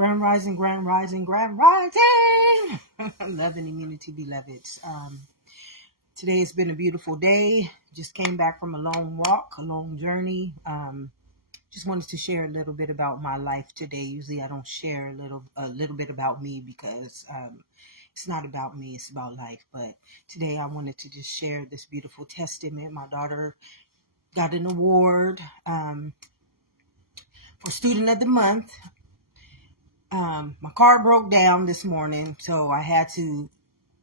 Grand rising, grand rising, grand rising. Love and immunity, beloveds. Today has been a beautiful day. Just came back from a long walk, a long journey. Just wanted to share a little bit about my life today. Usually I don't share a little bit about me because it's not about me, it's about life. But today I wanted to just share this beautiful testament. My daughter got an award for Student of the Month. My car broke down this morning, so I had to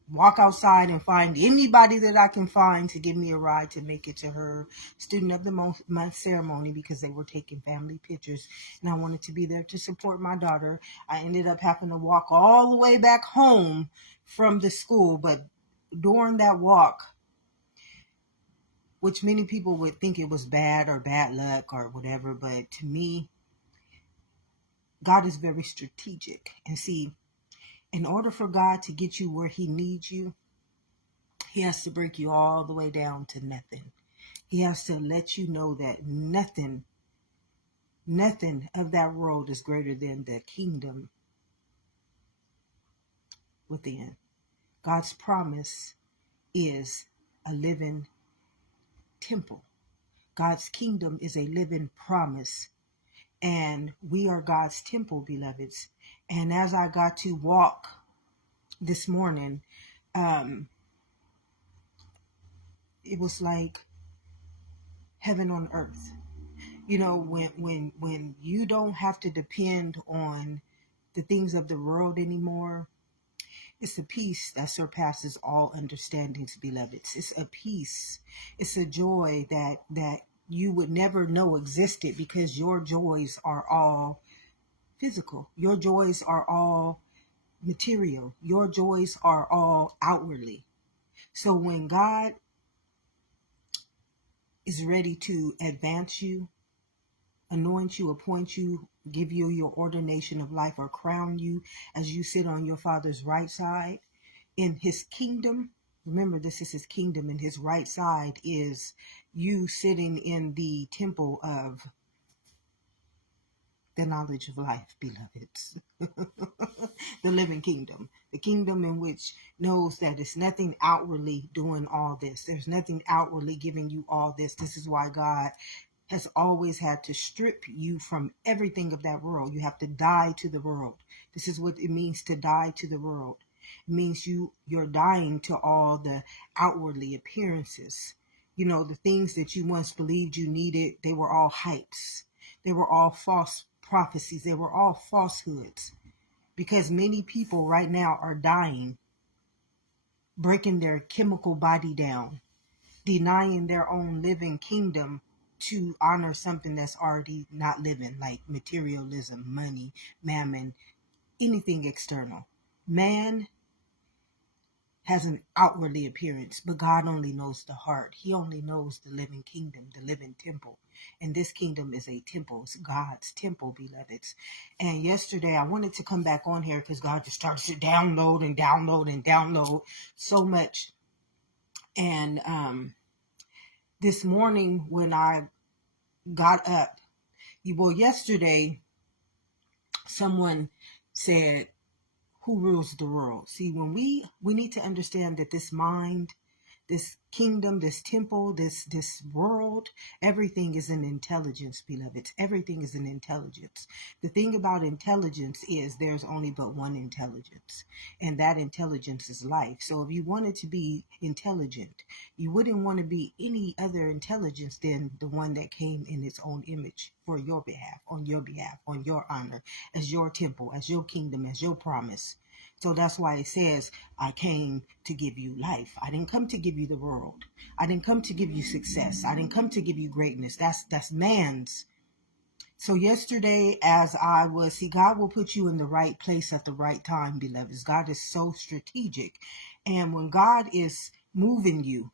walk outside and find anybody that I can find to give me a ride to make it to her Student of the Month ceremony because they were taking family pictures and I wanted to be there to support my daughter. I ended up having to walk all the way back home from the school, but during that walk, which many people would think it was bad or bad luck or whatever, but to me, God is very strategic. And see, in order for God to get you where he needs you, he has to break you all the way down to nothing. He has to let you know that nothing of that world is greater than the kingdom within. God's promise is a living temple. God's kingdom is a living promise. And we are God's temple, beloveds. And as I got to walk this morning, it was like heaven on earth. You know, when you don't have to depend on the things of the world anymore, it's a peace that surpasses all understandings, beloveds. It's a peace. It's a joy that you would never know existed because your joys are all physical. Your joys are all material. Your joys are all outwardly. So when God is ready to advance you, anoint you, appoint you, give you your ordination of life, or crown you as you sit on your Father's right side in his kingdom. Remember, this is his kingdom, and his right side is you sitting in the temple of the knowledge of life, beloveds. The living kingdom, the kingdom in which knows that it's nothing outwardly doing all this. There's nothing outwardly giving you all this. This is why God has always had to strip you from everything of that world. You have to die to the world. This is what it means to die to the world. It means you're dying to all the outwardly appearances. You know, the things that you once believed you needed, they were all hypes. They were all false prophecies. They were all falsehoods. Because many people right now are dying, breaking their chemical body down, denying their own living kingdom to honor something that's already not living, like materialism, money, mammon, anything external. Man has an outwardly appearance, but God only knows the heart. He only knows the living kingdom, the living temple. And this kingdom is a temple. It's God's temple, beloveds. And yesterday I wanted to come back on here because God just starts to download and download and download so much. And this morning when I got up, yesterday someone said, who rules the world? See, when we need to understand that this mind, this kingdom, this temple, this world, everything is an intelligence, beloveds. Everything is an intelligence. The thing about intelligence is there's only but one intelligence, and that intelligence is life. So if you wanted to be intelligent, you wouldn't want to be any other intelligence than the one that came in its own image for your behalf, on your honor, as your temple, as your kingdom, as your promise. So that's why it says, I came to give you life. I didn't come to give you the world. I didn't come to give you success. I didn't come to give you greatness. That's man's. So yesterday, as I was, God will put you in the right place at the right time, beloveds. God is so strategic. And when God is moving you,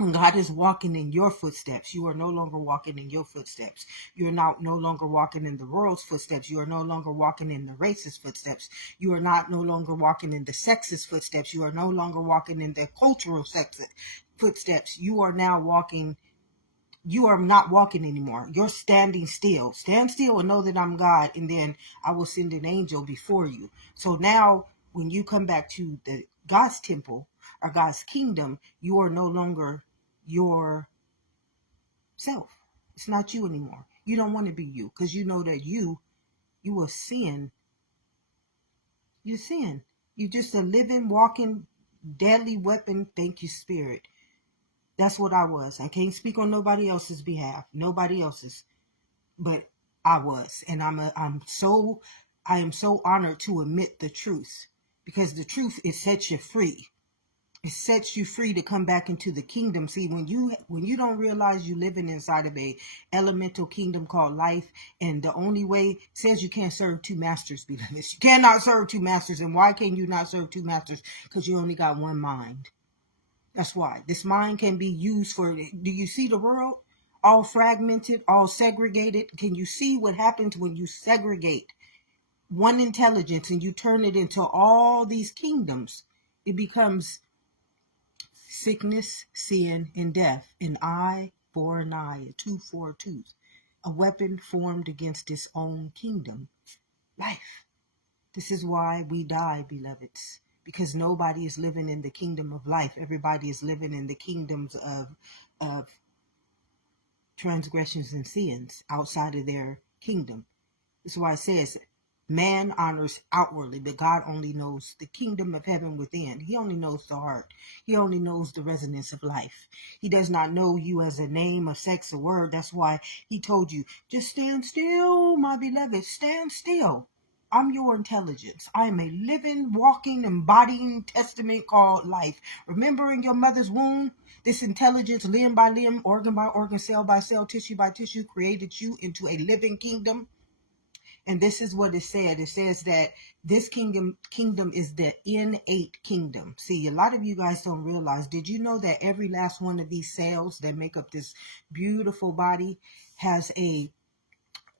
when God is walking in your footsteps, you are no longer walking in your footsteps. You're no longer walking in the world's footsteps. You are no longer walking in the racist footsteps. You are no longer walking in the sexist footsteps. You are no longer walking in the cultural footsteps. You are now walking you are not walking anymore. You're standing still. Stand still and know that I'm God, and then I will send an angel before you. So now when you come back to the God's temple or God's kingdom, you are no longer yourself. It's not you anymore. You don't want to be you, because you know that you will sin. You sin. You're just a living, walking, deadly weapon. Thank you, Spirit. That's what I was. I can't speak on nobody else's behalf. Nobody else's. But I was. And I am so honored to admit the truth. Because the truth, it sets you free. It sets you free to come back into the kingdom. See, when you don't realize you living inside of a elemental kingdom called life, and the only way says you can't serve two masters, beloved. You cannot serve two masters. And why can you not serve two masters? Because you only got one mind. That's why. This mind can be used for, do you see the world? All fragmented, all segregated. Can you see what happens when you segregate one intelligence and you turn it into all these kingdoms? It becomes sickness, sin, and death. An eye for an eye, a tooth for a tooth. A weapon formed against its own kingdom. Life. This is why we die, beloveds. Because nobody is living in the kingdom of life. Everybody is living in the kingdoms of transgressions and sins outside of their kingdom. That's why it says, man honors outwardly, but God only knows the kingdom of heaven within. He only knows the heart. He only knows the resonance of life. He does not know you as a name, a sex, a word. That's why he told you, just stand still, my beloved. Stand still. I'm your intelligence. I am a living, walking, embodying testament called life. Remember in your mother's womb, this intelligence, limb by limb, organ by organ, cell by cell, tissue by tissue, created you into a living kingdom. And this is what it said. It says that this kingdom is the innate kingdom. See, a lot of you guys don't realize, did you know that every last one of these cells that make up this beautiful body has a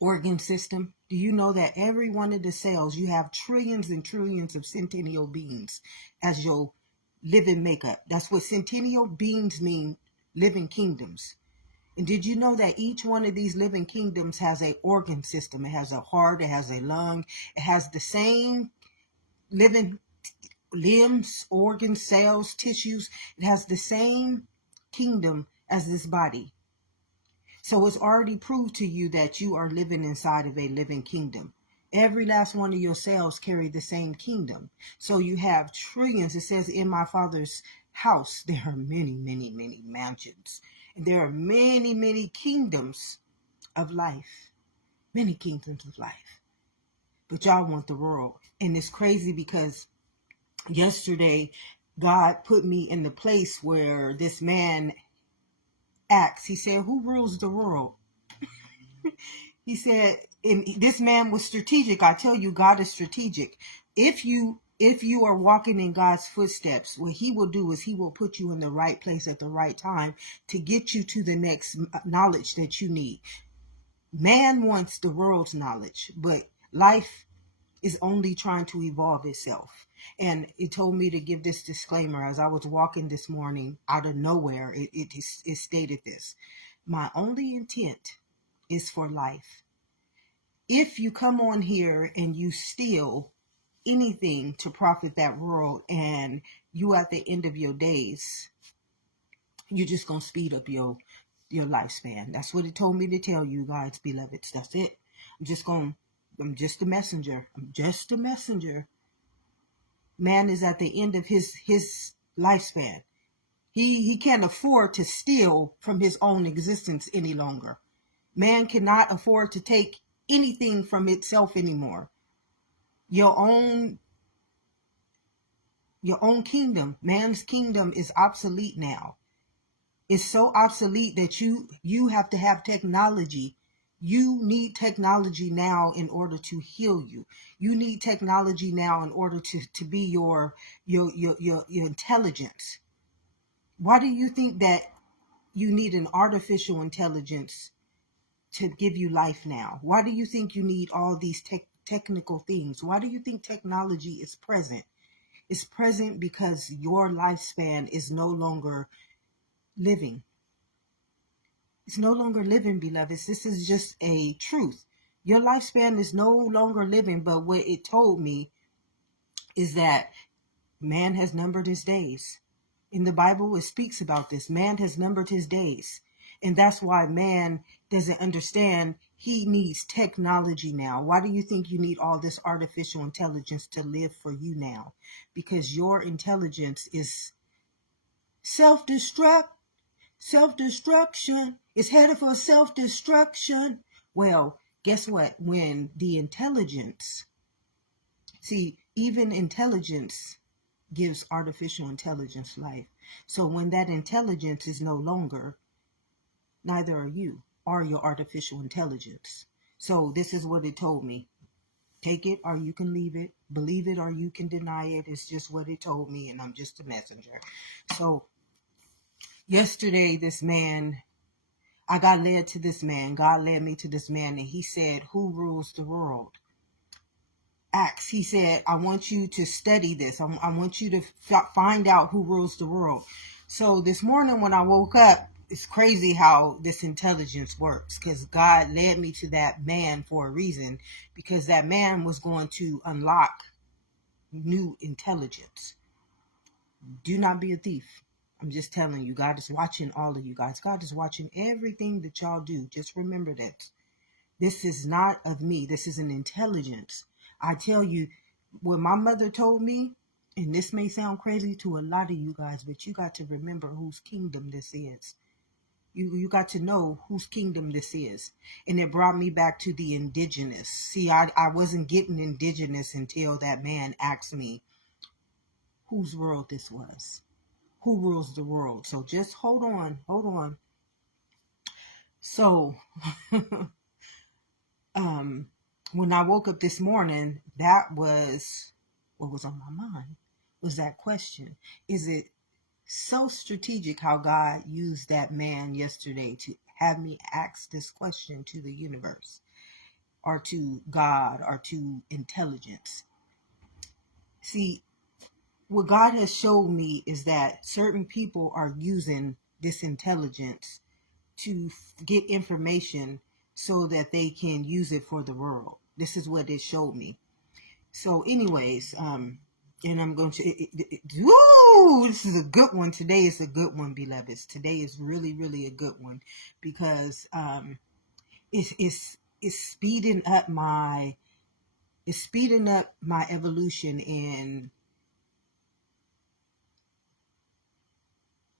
organ system? Do you know that every one of the cells, you have trillions and trillions of centennial beings as your living makeup? That's what centennial beings mean, living kingdoms. And did you know that each one of these living kingdoms has an organ system? It has a heart, it has a lung, it has the same living limbs, organs, cells, tissues. It has the same kingdom as this body. So it's already proved to you that you are living inside of a living kingdom. Every last one of your cells carry the same kingdom. So you have trillions. It says, in my Father's house, there are many, many, many mansions. And there are many, many kingdoms of life. Many kingdoms of life. But y'all want the world. And it's crazy because yesterday, God put me in the place where this man acts. He said, who rules the world? He said, and this man was strategic. I tell you, God is strategic. If you are walking in God's footsteps, what he will do is he will put you in the right place at the right time to get you to the next knowledge that you need. Man wants the world's knowledge, but life is only trying to evolve itself. And it told me to give this disclaimer as I was walking this morning out of nowhere. It stated this: my only intent is for life. If you come on here and you steal anything to profit that world, and you at the end of your days, you're just going to speed up your lifespan. That's what it told me to tell you guys, beloveds. That's it. I'm just a messenger. I'm just a messenger. Man is at the end of his lifespan. He can't afford to steal from his own existence any longer. Man cannot afford to take anything from itself anymore. Your own kingdom, man's kingdom, is obsolete now. It's so obsolete that you have to have technology. You need technology now in order to heal you. You need technology now in order to be your intelligence. Why do you think that you need an artificial intelligence to give you life now? Why do you think you need all these technical things? Why do you think technology is present? It's present because your lifespan is no longer living. It's no longer living, beloveds. This is just a truth. Your lifespan is no longer living, but what it told me is that man has numbered his days. In the Bible, it speaks about this. Man has numbered his days. And that's why man doesn't understand he needs technology now. Why do you think you need all this artificial intelligence to live for you now? Because your intelligence is self-destruct, self-destruction. It's headed for self-destruction. Well, guess what? When the intelligence, see, even intelligence gives artificial intelligence life. So when that intelligence is no longer, neither are you or your artificial intelligence. So this is what it told me. Take it or you can leave it. Believe it or you can deny it. It's just what it told me, and I'm just a messenger. So yesterday, this man, I got led to this man. God led me to this man, and he said, who rules the world? Acts, he said, I want you to study this. I want you to find out who rules the world. So this morning when I woke up, it's crazy how this intelligence works, because God led me to that man for a reason, because that man was going to unlock new intelligence. Do not be a thief. I'm just telling you, God is watching all of you guys. God is watching everything that y'all do. Just remember that. This is not of me. This is an intelligence. I tell you, what my mother told me, and this may sound crazy to a lot of you guys, but you got to remember whose kingdom this is. You got to know whose kingdom this is. And it brought me back to the indigenous. See, I wasn't getting indigenous until that man asked me whose world this was. Who rules the world? So just hold on. So, when I woke up this morning, that was what was on my mind, was that question. Is it so strategic how God used that man yesterday to have me ask this question to the universe or to God or to intelligence? See, what God has showed me is that certain people are using this intelligence to get information so that they can use it for the world. This is what it showed me. So anyways, and I'm going to, this is a good one. Today is a good one, beloveds. Today is really, really a good one, because it's speeding up my evolution in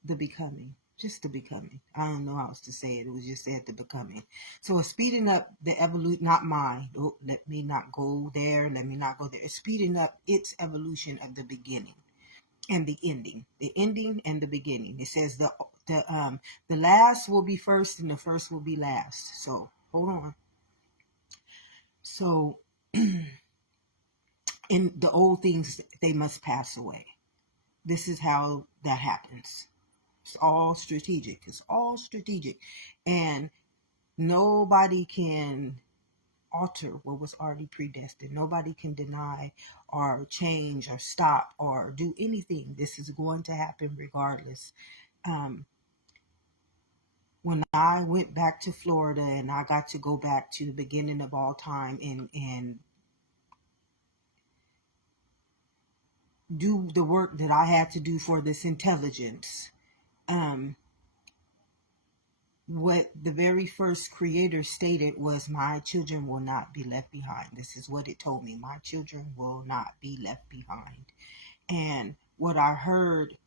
the becoming. Just the becoming. I don't know how else to say it. It was just said the becoming. So it's speeding up the evolution, not mine. Oh, let me not go there. Let me not go there. It's speeding up its evolution of the beginning and the ending. The ending and the beginning. It says the last will be first and the first will be last. So hold on. So in the old things, they must pass away. This is how that happens. It's all strategic. It's all strategic. And nobody can alter what was already predestined. Nobody can deny or change or stop or do anything. This is going to happen regardless. When I went back to Florida and I got to go back to the beginning of all time and do the work that I had to do for this intelligence, what the very first creator stated was, my children will not be left behind. This is what it told me. My children will not be left behind. And what I heard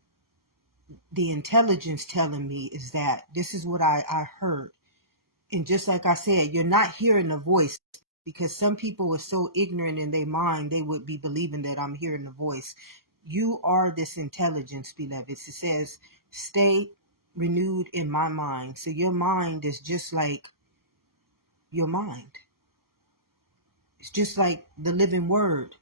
the intelligence telling me is that this is what I heard. And just like I said, you're not hearing a voice, because some people are so ignorant in their mind, they would be believing that I'm hearing a voice. You are this intelligence, beloveds. It says, stay renewed in my mind. So your mind is just like your mind. It's just like the living word.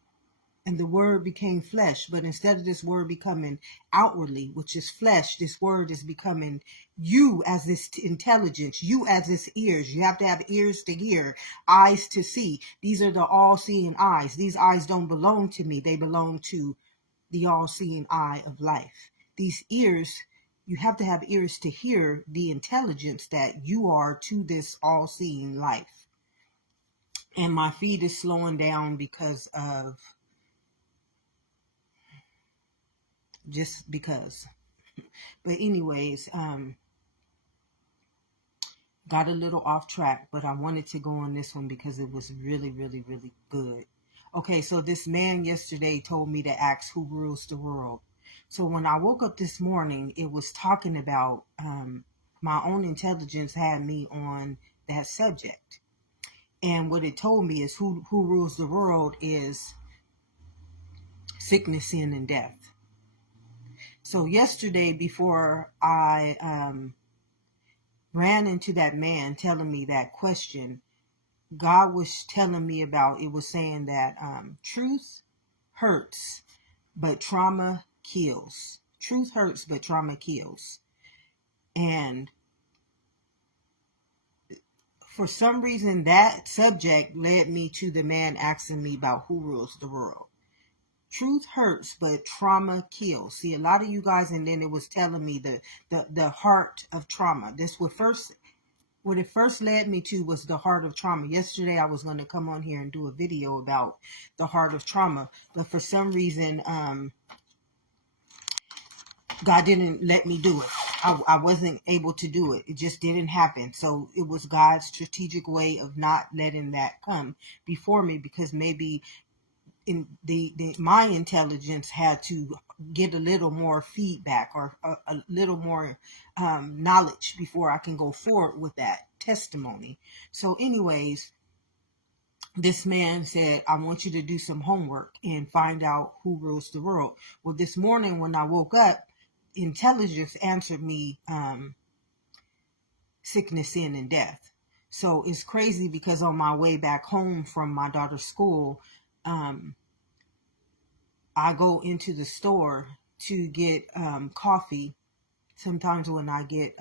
And the word became flesh. But instead of this word becoming outwardly, which is flesh, this word is becoming you as this intelligence, you as this ears. You have to have ears to hear, eyes to see. These are the all-seeing eyes. These eyes don't belong to me. They belong to the all-seeing eye of life. These ears, you have to have ears to hear the intelligence that you are to this all-seeing life. And my feed is slowing down because of, just because. But anyways, got a little off track, but I wanted to go on this one because it was really, really, really good. Okay, so this man yesterday told me to ask who rules the world. So when I woke up this morning, it was talking about my own intelligence had me on that subject. And what it told me is who rules the world is sickness, sin, and death. So yesterday, before I ran into that man telling me that question, God was telling me about, it was saying that truth hurts, but trauma kills. Truth hurts, but trauma kills. And for some reason, that subject led me to the man asking me about who rules the world. Truth hurts, but trauma kills. See, a lot of you guys, and then it was telling me the heart of trauma. What it first led me to was the heart of trauma. Yesterday, I was going to come on here and do a video about the heart of trauma, but for some reason, God didn't let me do it. I wasn't able to do it. It just didn't happen. So it was God's strategic way of not letting that come before me, because maybe in my intelligence had to get a little more feedback or a little more knowledge before I can go forward with that testimony. So anyways, this man said, I want you to do some homework and find out who rules the world. Well, this morning when I woke up, intelligence answered me sickness, sin, and death. So it's crazy because on my way back home from my daughter's school, I go into the store to get coffee. Sometimes when I get,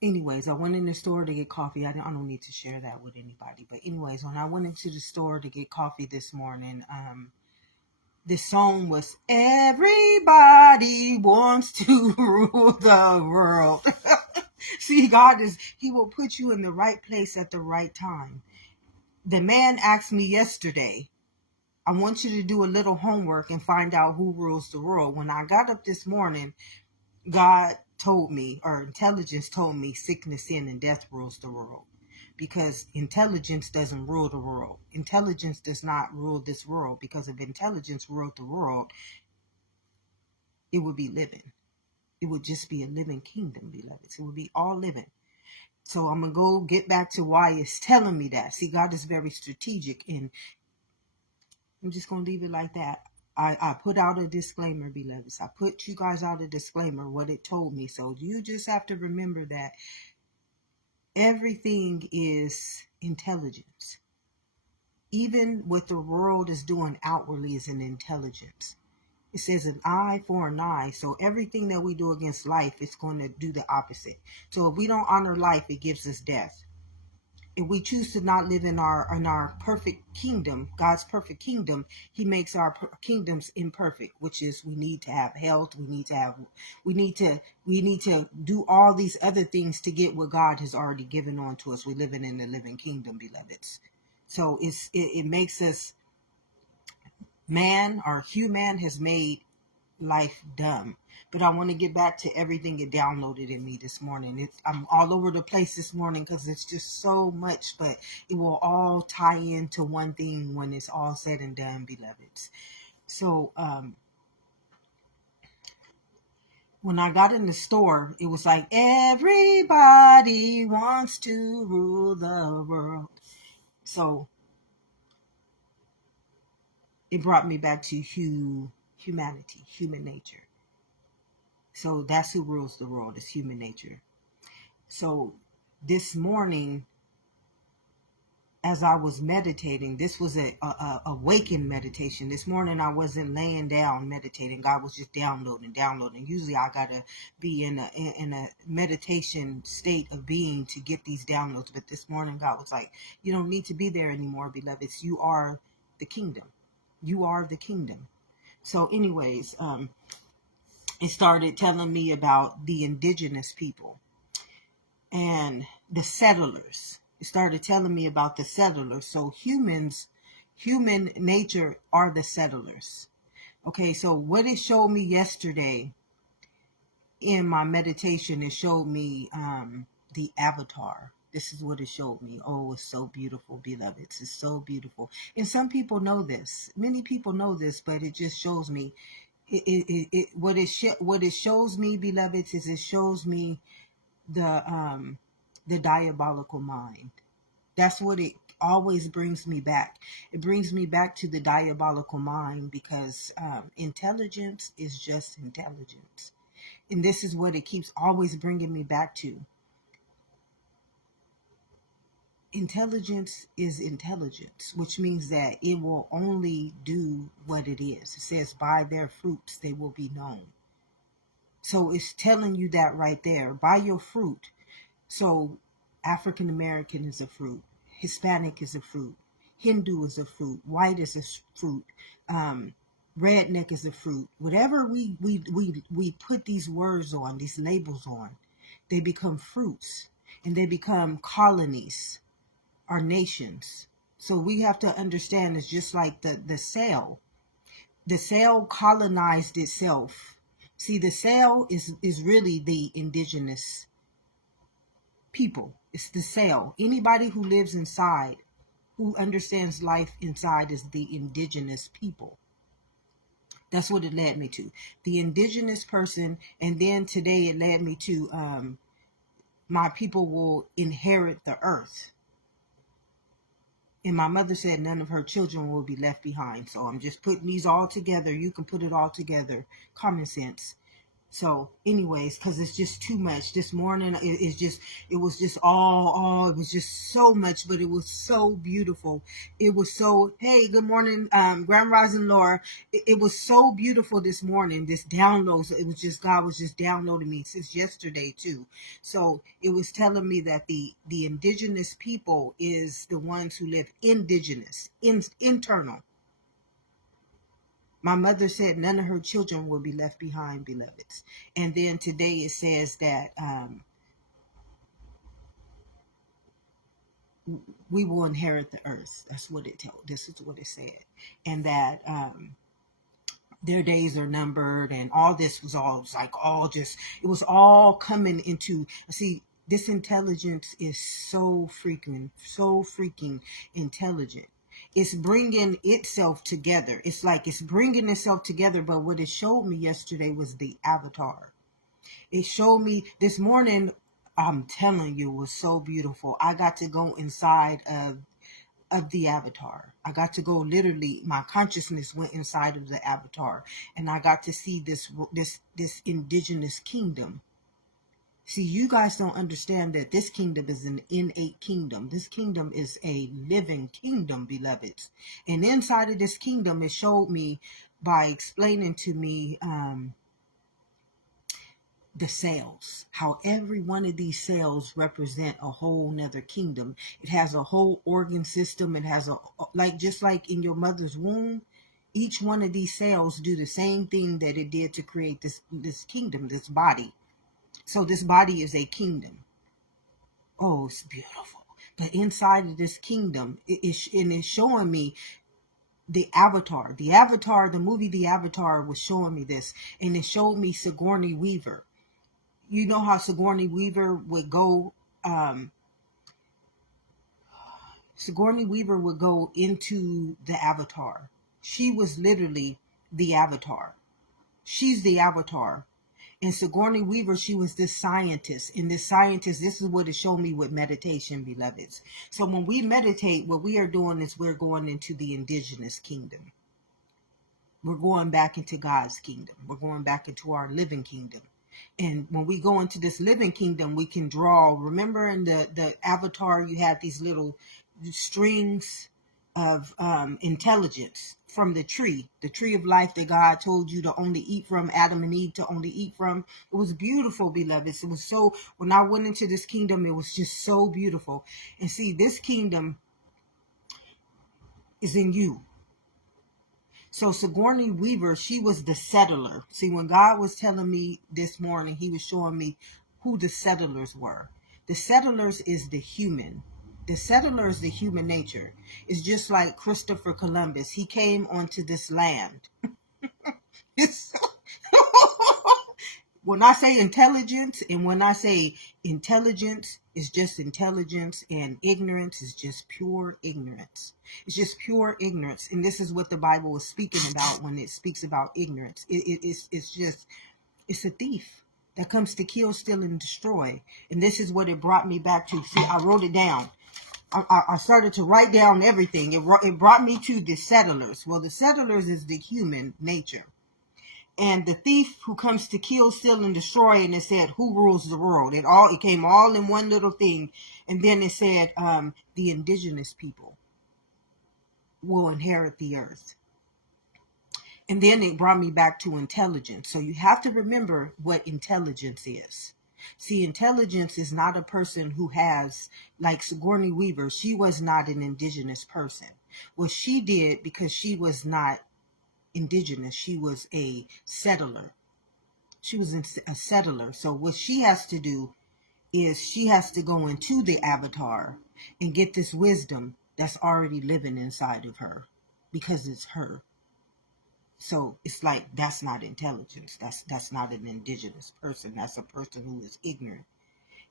anyways, I went in the store to get coffee. I don't need to share that with anybody. But anyways, when I went into the store to get coffee this morning, this song was "Everybody Wants to Rule the World." See, He will put you in the right place at the right time. The man asked me yesterday, I want you to do a little homework and find out who rules the world. When I got up this morning, God told me, or intelligence told me, sickness, sin, and death rules the world. Because intelligence doesn't rule the world. Intelligence does not rule this world. Because if intelligence ruled the world, it would be living. It would just be a living kingdom, beloveds. It would be all living. So I'm going to go get back to why it's telling me that. See, God is very strategic, and I'm just going to leave it like that. I put out a disclaimer, beloveds. I put you guys out a disclaimer, what it told me. So you just have to remember that everything is intelligence. Even what the world is doing outwardly is an intelligence. It says an eye for an eye. So everything that we do against life, it's going to do the opposite. So if we don't honor life, it gives us death. If we choose to not live in our perfect kingdom, God's perfect kingdom, He makes our kingdoms imperfect, which is we need to have health, we need to do all these other things to get what God has already given on to us. We're living in the living kingdom, beloveds. So it makes us, man or human has made life dumb. But I want to get back to everything it downloaded in me this morning. I'm all over the place this morning because it's just so much, but it will all tie into one thing when it's all said and done, beloveds. So when I got in the store, it was like, everybody wants to rule the world. So it brought me back to humanity, human nature. So that's who rules the world, is human nature. So this morning, as I was meditating, this was a awakened meditation. This morning I wasn't laying down meditating. God was just downloading. Usually I gotta be in a meditation state of being to get these downloads. But this morning God was like, you don't need to be there anymore, beloveds. You are the kingdom. You are the kingdom. So anyways, it started telling me about the indigenous people and the settlers. It started telling me about the settlers. So human nature are the settlers. Okay, so what it showed me yesterday in my meditation, it showed me the avatar. This is what it showed me. Oh, it's so beautiful, beloveds. It's so beautiful. And some people know this. Many people know this, but it just shows me. What it shows me, beloveds, is it shows me the diabolical mind. That's what it always brings me back. It brings me back to the diabolical mind because intelligence is just intelligence. And this is what it keeps always bringing me back to. Intelligence is intelligence, which means that it will only do what it is. It says, by their fruits they will be known. So it's telling you that right there. By your fruit. So African American is a fruit. Hispanic is a fruit. Hindu is a fruit. White is a fruit. Redneck is a fruit. Whatever we put these words on, these labels on, they become fruits. And they become colonies or nations. So we have to understand it's just like the cell. The cell colonized itself. See, the cell is really the indigenous people. It's the cell. Anybody who lives inside, who understands life inside, is the indigenous people. That's what it led me to. The indigenous person. And then today it led me to my people will inherit the earth. And my mother said none of her children will be left behind. So I'm just putting these all together. You can put it all together. Common sense. So anyways, because it's just too much. This morning, it was just it was just so much, but it was so beautiful. It was so, hey, good morning, Grand Rising Laura. It was so beautiful this morning, this download. So it was just, God was just downloading me since yesterday too. So it was telling me that the indigenous people is the ones who live indigenous, internal. My mother said none of her children will be left behind, beloveds. And then today it says that we will inherit the earth. That's what it told. This is what it said. And that their days are numbered, and all this was all like all just, it was all coming into, see, this intelligence is so freaking intelligent. It's bringing itself together. It's like it's bringing itself together. But what it showed me yesterday was the avatar. It showed me this morning. I'm telling you, it was so beautiful. I got to go inside of the avatar. I got to go, literally, my consciousness went inside of the avatar, and I got to see this indigenous kingdom. See, you guys don't understand that this kingdom is an innate kingdom. This kingdom is a living kingdom, beloveds. And inside of this kingdom, it showed me by explaining to me the cells, how every one of these cells represent a whole nother kingdom. It has a whole organ system. It has just like in your mother's womb, each one of these cells do the same thing that it did to create this kingdom, this body. So this body is a kingdom. Oh, it's beautiful. But inside of this kingdom, it's showing me the Avatar. The movie The Avatar was showing me this. And it showed me Sigourney Weaver. You know how Sigourney Weaver would go, Sigourney Weaver would go into the Avatar. She was literally the Avatar. She's the Avatar. And Sigourney Weaver, she was this scientist. And this scientist, this is what it showed me with meditation, beloveds. So when we meditate, what we are doing is we're going into the indigenous kingdom. We're going back into God's kingdom. We're going back into our living kingdom. And when we go into this living kingdom, we can draw. Remember in the Avatar, you had these little strings of intelligence from the tree of life that God told you to only eat from, Adam and Eve to only eat from. It was beautiful, beloveds. It was so, when I went into this kingdom, it was just so beautiful. And see, this kingdom is in you. So Sigourney Weaver, she was the settler. See, when God was telling me this morning, he was showing me who the settlers were. The settlers is the human. The settler is the human nature. It's just like Christopher Columbus. He came onto this land. When I say intelligence, and when I say intelligence is just intelligence, and ignorance is just pure ignorance. It's just pure ignorance. And this is what the Bible is speaking about when it speaks about ignorance. It's a thief that comes to kill, steal, and destroy. And this is what it brought me back to. See, I wrote it down. I started to write down everything. It brought me to the settlers. Well, the settlers is the human nature. And the thief who comes to kill, steal, and destroy, and it said, who rules the world? It came all in one little thing. And then it said, the indigenous people will inherit the earth. And then it brought me back to intelligence. So you have to remember what intelligence is. See, intelligence is not a person who has, like Sigourney Weaver, she was not an indigenous person. What she did, because she was not indigenous, she was a settler. She was a settler. So what she has to do is she has to go into the avatar and get this wisdom that's already living inside of her, because it's her. So it's like, that's not intelligence. That's not an indigenous person. That's a person who is ignorant.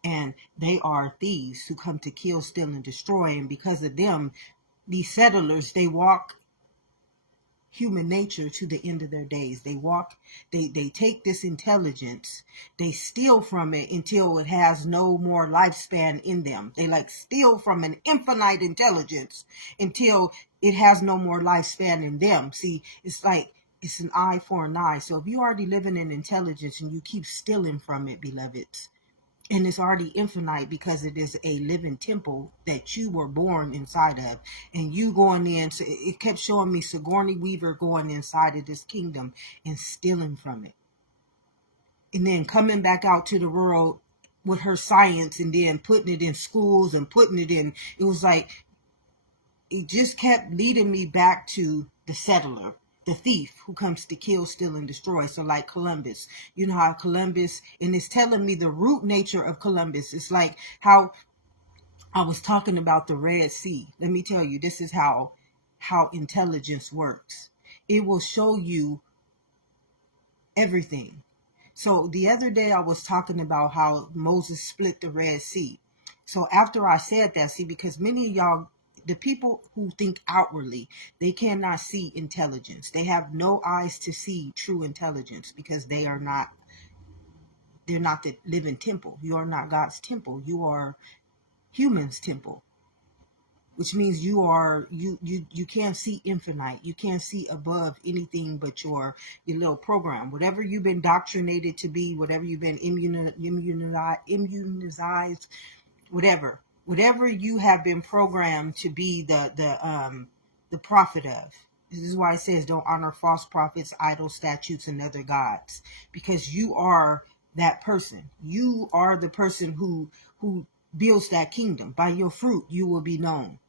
And they are thieves who come to kill, steal, and destroy. And because of them, these settlers, they walk human nature to the end of their days. They take this intelligence, they steal from it until it has no more lifespan in them. They like steal from an infinite intelligence until it has no more lifespan in them. See, it's like, it's an eye for an eye. So if you're already living in intelligence and you keep stealing from it, beloveds, and it's already infinite because it is a living temple that you were born inside of, and you going in. So it kept showing me Sigourney Weaver going inside of this kingdom and stealing from it, and then coming back out to the world with her science, and then putting it in schools and putting it in. It was like, it just kept leading me back to the settler, the thief who comes to kill, steal, and destroy. So like Columbus, you know how Columbus, and it's telling me the root nature of Columbus. It's like how I was talking about the Red Sea. Let me tell you, this is how intelligence works. It will show you everything. So the other day I was talking about how Moses split the Red Sea. So after I said that, see, because many of y'all, the people who think outwardly, they cannot see intelligence. They have no eyes to see true intelligence, because they're not the living temple. You are not God's temple. You are human's temple, which means you can't see infinite. You can't see above anything but your little program. Whatever you've been indoctrinated to be, whatever you've been immunized, whatever you have been programmed to be the prophet of. This is why it says, don't honor false prophets, idol statutes, and other gods, because you are that person. You are the person who builds that kingdom. By your fruit you will be known.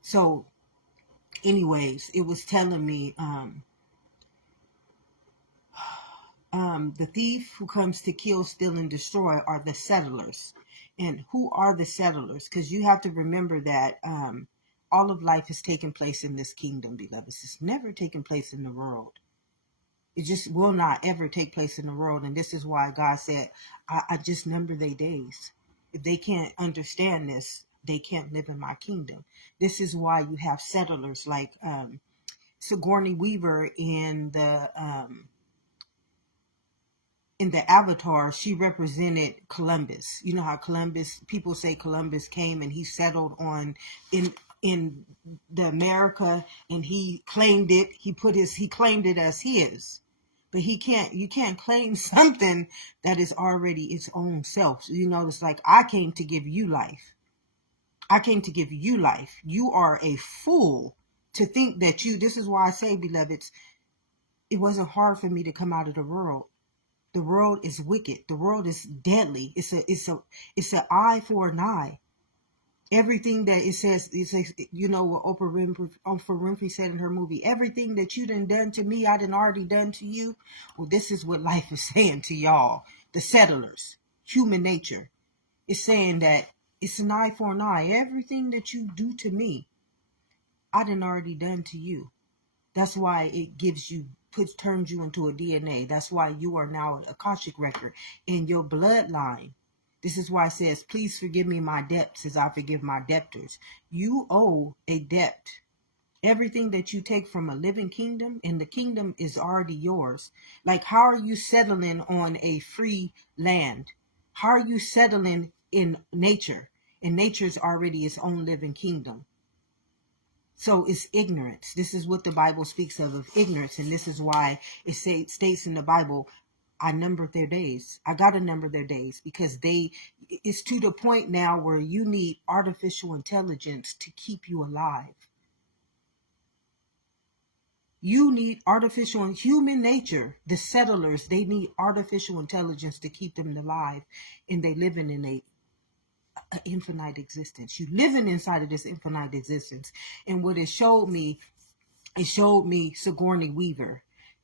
So anyways, it was telling me the thief who comes to kill, steal, and destroy are the settlers. And who are the settlers? Because you have to remember that all of life has taken place in this kingdom, beloveds. It's never taken place in the world. It just will not ever take place in the world. And this is why God said, I just number their days. If they can't understand this, they can't live in my kingdom. This is why you have settlers like Sigourney Weaver in the Avatar. She represented Columbus. You know how Columbus, people say Columbus came and he settled in the America, and he claimed it. He claimed it as his. But you can't claim something that is already its own self. You know, it's like, I came to give you life. I came to give you life. You are a fool to think that this is why I say, beloveds, it wasn't hard for me to come out of the world. The world is wicked. The world is deadly. It's an eye for an eye. Everything that it says, you know what Oprah Winfrey said in her movie, everything that you done to me, I done already done to you. Well, this is what life is saying to y'all, the settlers, human nature. It's saying that it's an eye for an eye. Everything that you do to me, I done already done to you. That's why it gives you turns you into a DNA. That's why you are now a Akashic record in your bloodline. This is why it says, please forgive me my debts as I forgive my debtors. You owe a debt. Everything that you take from a living kingdom, and the kingdom is already yours. Like, how are you settling on a free land? How are you settling in nature? And nature's already its own living kingdom. So it's ignorance. This is what the Bible speaks of ignorance. And this is why it states in the Bible, I numbered their days. I got to number their days, because it's to the point now where you need artificial intelligence to keep you alive. You need artificial and human nature. The settlers, they need artificial intelligence to keep them alive. And they living in an infinite existence. You living inside of this infinite existence. And what it showed me Sigourney Weaver,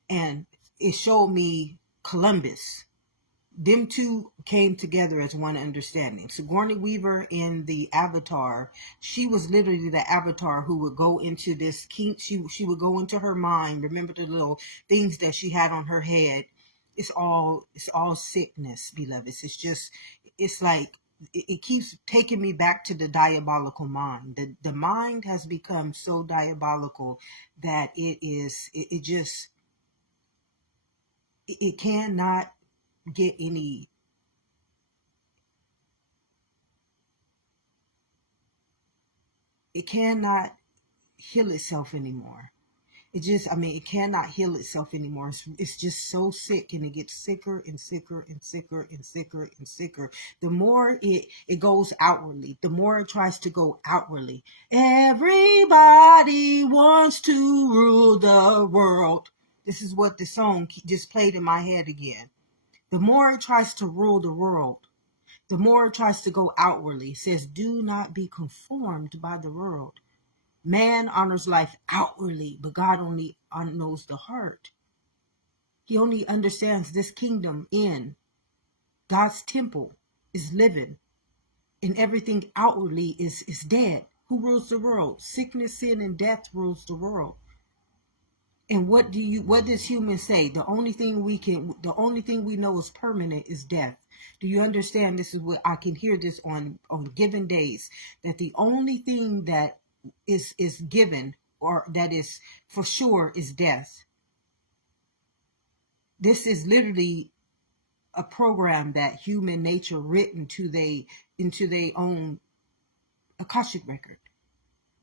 and it showed me Columbus. Them two came together as one understanding. Sigourney Weaver in the Avatar, she was literally the avatar who would go into this king. She would go into her mind. Remember the little things that she had on her head. It's all sickness, beloveds. It's like it keeps taking me back to the diabolical mind. The mind has become so diabolical that it cannot get any. It cannot heal itself anymore. It cannot heal itself anymore. It's just so sick, and it gets sicker and sicker and sicker and sicker and sicker. The more it goes outwardly, the more it tries to go outwardly. Everybody wants to rule the world. This is what the song just played in my head again. The more it tries to rule the world, the more it tries to go outwardly. It says, do not be conformed by the world. Man honors life outwardly, but God only knows the heart. He only understands this kingdom in God's temple is living, and everything outwardly is dead. Who rules the world? Sickness, sin, and death rules the world. And what does humans say? The only thing we know is permanent is death. Do you understand? This is what I can hear this on given days, that the only thing that is given, or that is for sure, is death. This is literally a program that human nature written into their own Akashic record.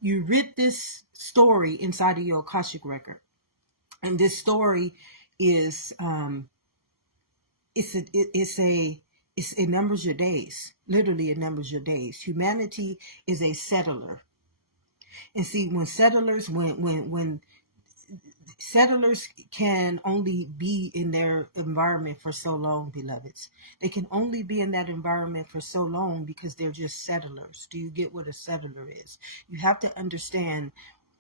You writ this story inside of your Akashic record. And this story is it numbers your days. Literally, it numbers your days. Humanity is a settler. And see, when settlers can only be in their environment for so long, beloveds. They can only be in that environment for so long because they're just settlers. Do you get what a settler is? You have to understand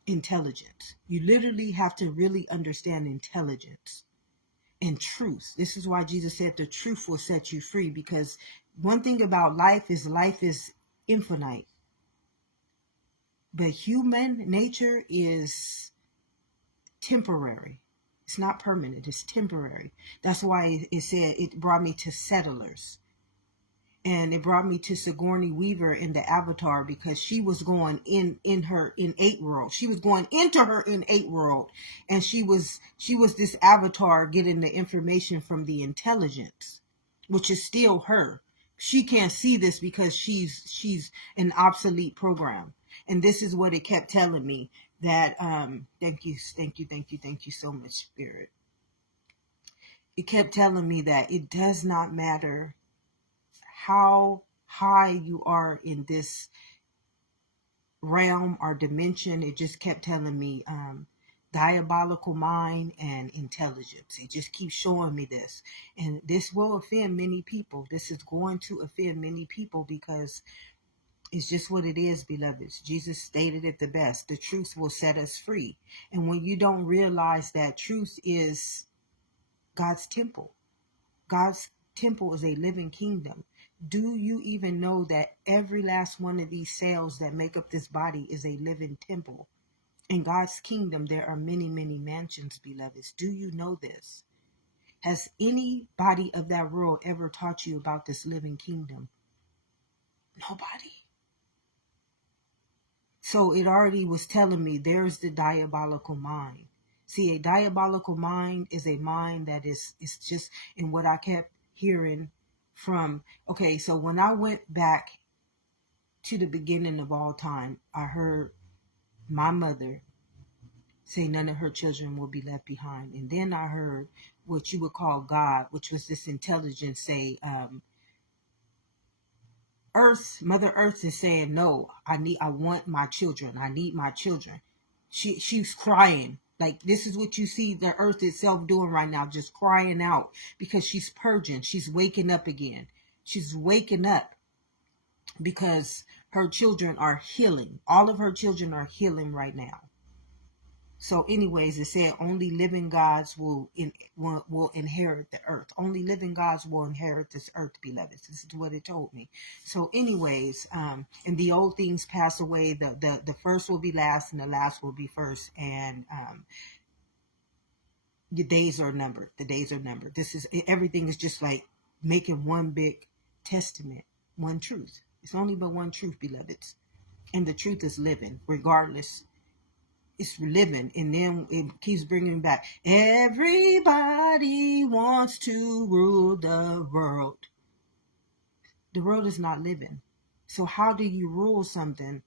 intelligence. You literally have to really understand intelligence and truth. This is why Jesus said the truth will set you free, because one thing about life is infinite. But human nature is temporary. It's not permanent. It's temporary. That's why it said it brought me to settlers. And it brought me to Sigourney Weaver in the Avatar, because she was going in her innate world. She was going into her innate world, and she was this avatar getting the information from the intelligence, which is still her. She can't see this because she's an obsolete program. And this is what it kept telling me, that thank you so much, Spirit. It kept telling me that it does not matter how high you are in this realm or dimension. It just kept telling me diabolical mind and intelligence. It just keeps showing me this. And this will offend many people. This is going to offend many people, because It's just what it is, beloveds. Jesus stated it the best. The truth will set us free. And when you don't realize that truth is God's temple, God's temple is a living kingdom. Do you even know that every last one of these cells that make up this body is a living temple? In God's kingdom, there are many, many mansions, beloveds. Do you know this? Has anybody of that world ever taught you about this living kingdom? Nobody. So it already was telling me there's the diabolical mind. See, a diabolical mind is a mind that is just in what I kept hearing from. Okay, so when I went back to the beginning of all time, I heard my mother say none of her children will be left behind. And then I heard what you would call God, which was this intelligence, say, Mother Earth is saying, no, I want my children. I need my children. She's crying. Like, this is what you see the earth itself doing right now, just crying out because she's purging. She's waking up again. She's waking up because her children are healing. All of her children are healing right now. So anyways, it said only living gods will inherit the earth. Only living gods will inherit this earth, beloveds. This is what it told me. So anyways, and the old things pass away. The first will be last and the last will be first. And the days are numbered. The days are numbered. Everything is just like making one big testament, one truth. It's only but one truth, beloveds. And the truth is living, regardless. It's living, and then it keeps bringing back. Everybody wants to rule the world. The world is not living. So how do you rule something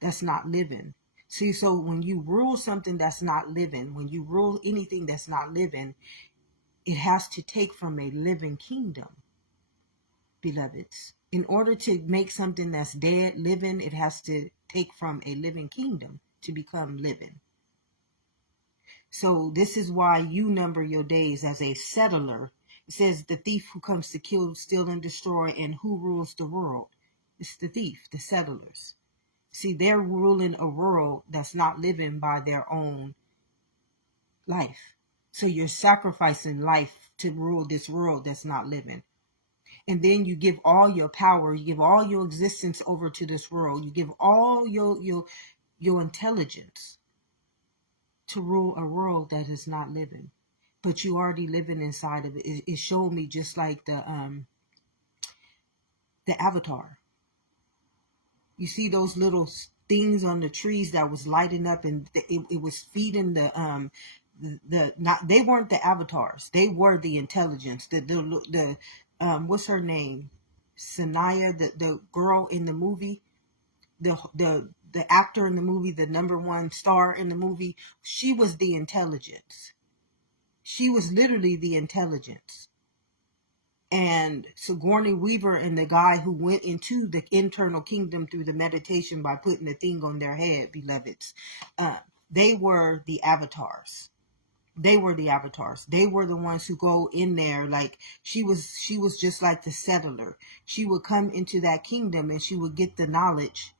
that's not living? See, so when you rule something that's not living, when you rule anything that's not living, it has to take from a living kingdom, beloveds. In order to make something that's dead living, it has to take from a living kingdom to become living. So this is why you number your days as a settler. It says the thief who comes to kill, steal, and destroy, and who rules the world. It's the thief, the settlers. See, they're ruling a world that's not living by their own life. So you're sacrificing life to rule this world that's not living. And then you give all your power, you give all your existence over to this world. You give all your intelligence to rule a world that is not living, but you already living inside of it. It showed me just like the Avatar. You see those little things on the trees that was lighting up, and it was feeding they weren't the avatars. They were the intelligence. The what's her name? Sanaya, the girl in the movie, the actor in the movie, the number one star in the movie, she was the intelligence. She was literally the intelligence. And Sigourney Weaver and the guy who went into the internal kingdom through the meditation by putting the thing on their head, beloveds, they were the avatars. They were the avatars. They were the ones who go in there. Like she was just like the settler. She would come into that kingdom and she would get the knowledge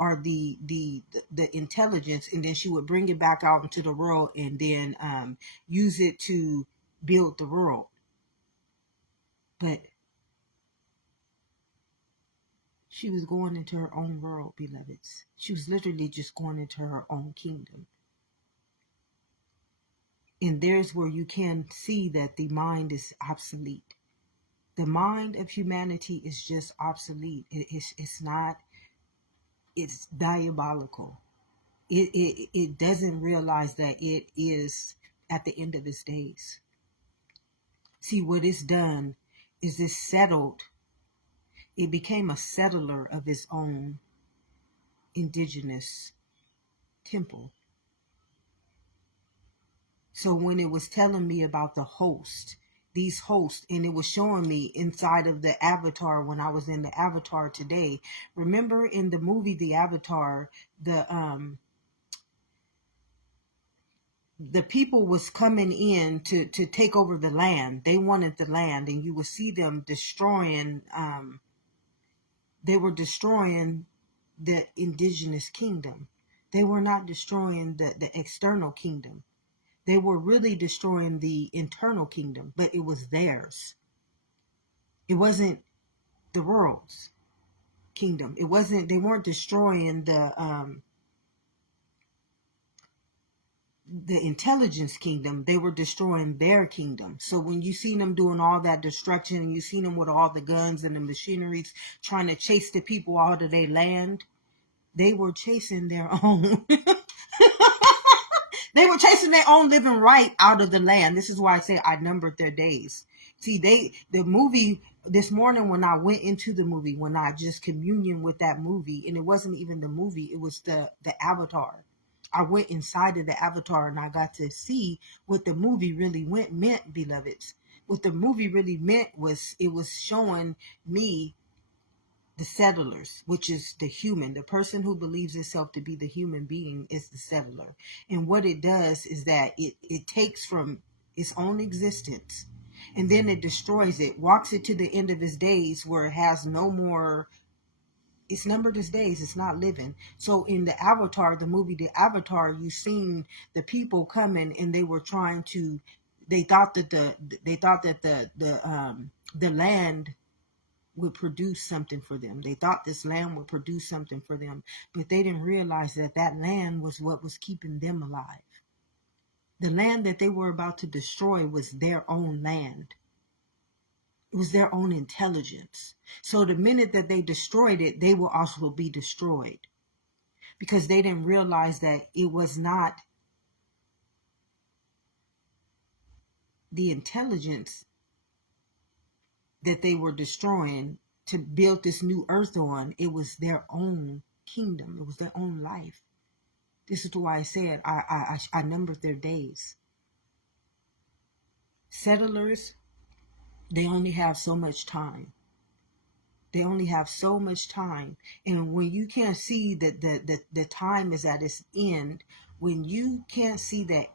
or the intelligence, and then she would bring it back out into the world and then use it to build the world. But she was going into her own world, beloveds. She was literally just going into her own kingdom. And there's where you can see that the mind is obsolete. The mind of humanity is just obsolete. It's not, it's diabolical. It doesn't realize that it is at the end of its days. See, what it's done is it's settled. It became a settler of its own indigenous temple. So when it was telling me about the host, these hosts, and it was showing me inside of the Avatar when I was in the Avatar today. Remember in the movie The Avatar, the people was coming in to take over the land. They wanted the land, and you would see them destroying they were destroying the indigenous kingdom. They were not destroying the external kingdom. They were really destroying the internal kingdom, but it was theirs. It wasn't the world's kingdom. It wasn't, they weren't destroying the intelligence kingdom. They were destroying their kingdom. So when you see them doing all that destruction, and you see them with all the guns and the machineries trying to chase the people out of their land, they were chasing their own. They were chasing their own living right out of the land. This is why I say I numbered their days. See, the movie this morning, when I went into the movie, when I just communion with that movie, and it wasn't even the movie, it was the avatar. I went inside of the avatar and I got to see what the movie really meant, beloveds. What the movie really meant was, it was showing me the settlers, which is the human. The person who believes itself to be the human being is the settler. And what it does is that it takes from its own existence, and then it destroys it, walks it to the end of its days, where it has no more, it's numbered its days, it's not living. So in the Avatar, the movie The Avatar, you seen the people coming, and they were trying to, they thought that the land would produce something for them. They thought this land would produce something for them, but they didn't realize that that land was what was keeping them alive. The land that they were about to destroy was their own land. It was their own intelligence. So the minute that they destroyed it, they will also be destroyed, because they didn't realize that it was not the intelligence that they were destroying to build this new earth on. It was their own kingdom. It was their own life. This is why I said I numbered their days. Settlers, they only have so much time. They only have so much time. And when you can't see that the time is at its end, when you can't see that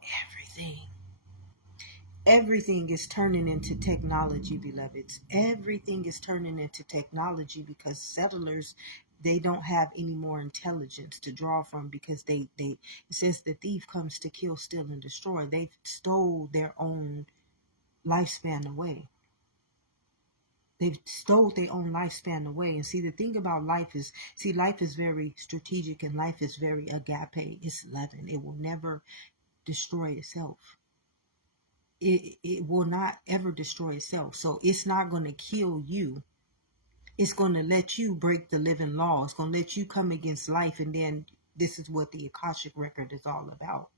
everything is turning into technology, beloveds. Everything is turning into technology, because settlers, they don't have any more intelligence to draw from, because it says the thief comes to kill, steal, and destroy. They've stole their own lifespan away. They've stole their own lifespan away. And see, the thing about life is, life is very strategic, and life is very agape. It's loving. It will never destroy itself. It will not ever destroy itself. So it's not going to kill you. It's going to let you break the living law. It's going to let you come against life. And then this is what the Akashic record is all about.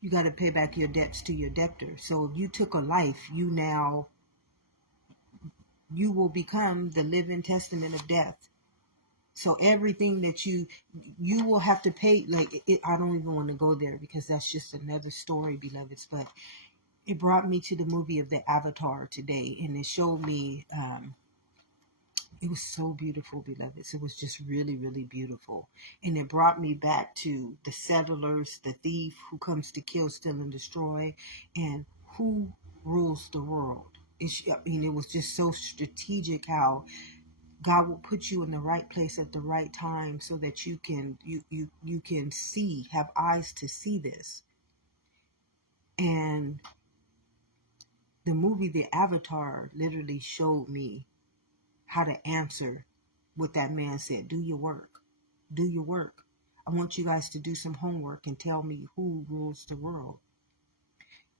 You got to pay back your debts to your debtor. So if you took a life, you will become the living testament of death. So everything that you will have to pay, like it, I don't even want to go there, because that's just another story, beloveds. But it brought me to the movie of the Avatar today, and it showed me, it was so beautiful, beloveds. It was just really, really beautiful. And it brought me back to the settlers, the thief who comes to kill, steal, and destroy, and who rules the world. It was just so strategic how God will put you in the right place at the right time, so that you can see, have eyes to see this. And the movie The Avatar literally showed me how to answer what that man said. Do your work. Do your work. I want you guys to do some homework and tell me who rules the world.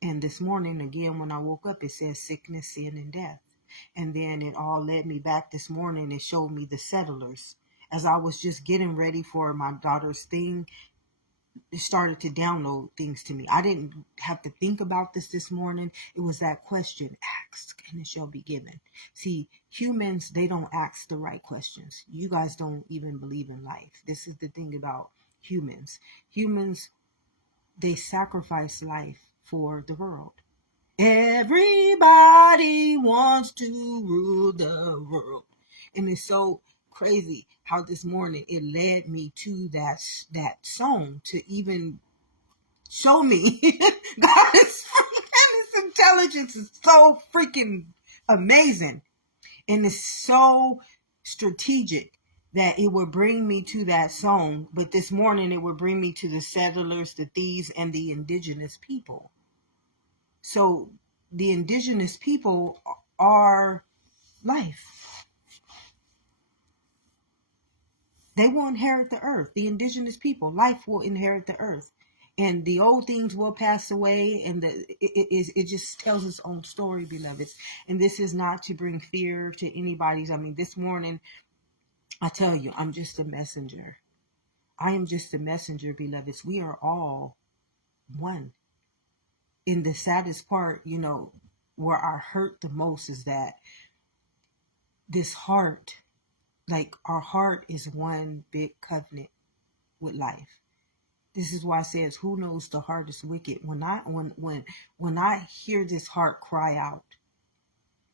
And this morning, again, when I woke up, it says sickness, sin, and death. And then it all led me back this morning. It showed me the settlers. As I was just getting ready for my daughter's thing, it started to download things to me. I didn't have to think about this morning. It was that question: ask and it shall be given. See, humans, they don't ask the right questions. You guys don't even believe in life. This is the thing about humans. Humans, they sacrifice life for the world. Everybody wants to rule the world. And it's so crazy how this morning it led me to that song, to even show me God's intelligence is so freaking amazing. And it's so strategic that it would bring me to that song, but this morning it would bring me to the settlers, the thieves, and the indigenous people. So the indigenous people are life. They will inherit the earth. The indigenous people, life will inherit the earth. And the old things will pass away, and it just tells its own story, beloveds. And this is not to bring fear to anybody's. I mean, this morning, I tell you, I'm just a messenger. I am just a messenger, beloveds. We are all one. And the saddest part, where I hurt the most is that this heart, like our heart is one big covenant with life. This is why it says, who knows the heart is wicked? When I hear this heart cry out,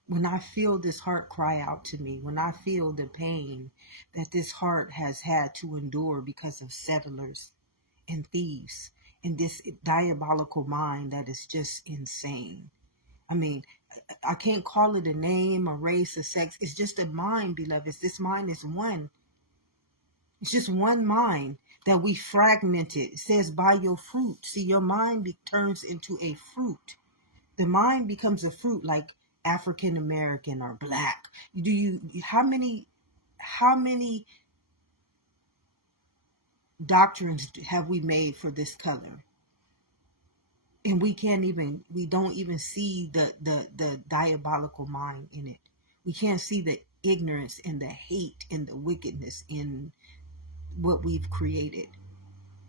when I feel this heart cry out to me, when I feel the pain that this heart has had to endure because of settlers and thieves and this diabolical mind that is just insane. I mean, I can't call it a name, a race, a sex. It's just a mind, beloveds. This mind is one. It's just one mind that we fragmented. It says, by your fruit. See, your mind turns into a fruit. The mind becomes a fruit, like African American or black. How many doctrines have we made for this color? And we don't even see the diabolical mind in it. We can't see the ignorance and the hate and the wickedness in what we've created.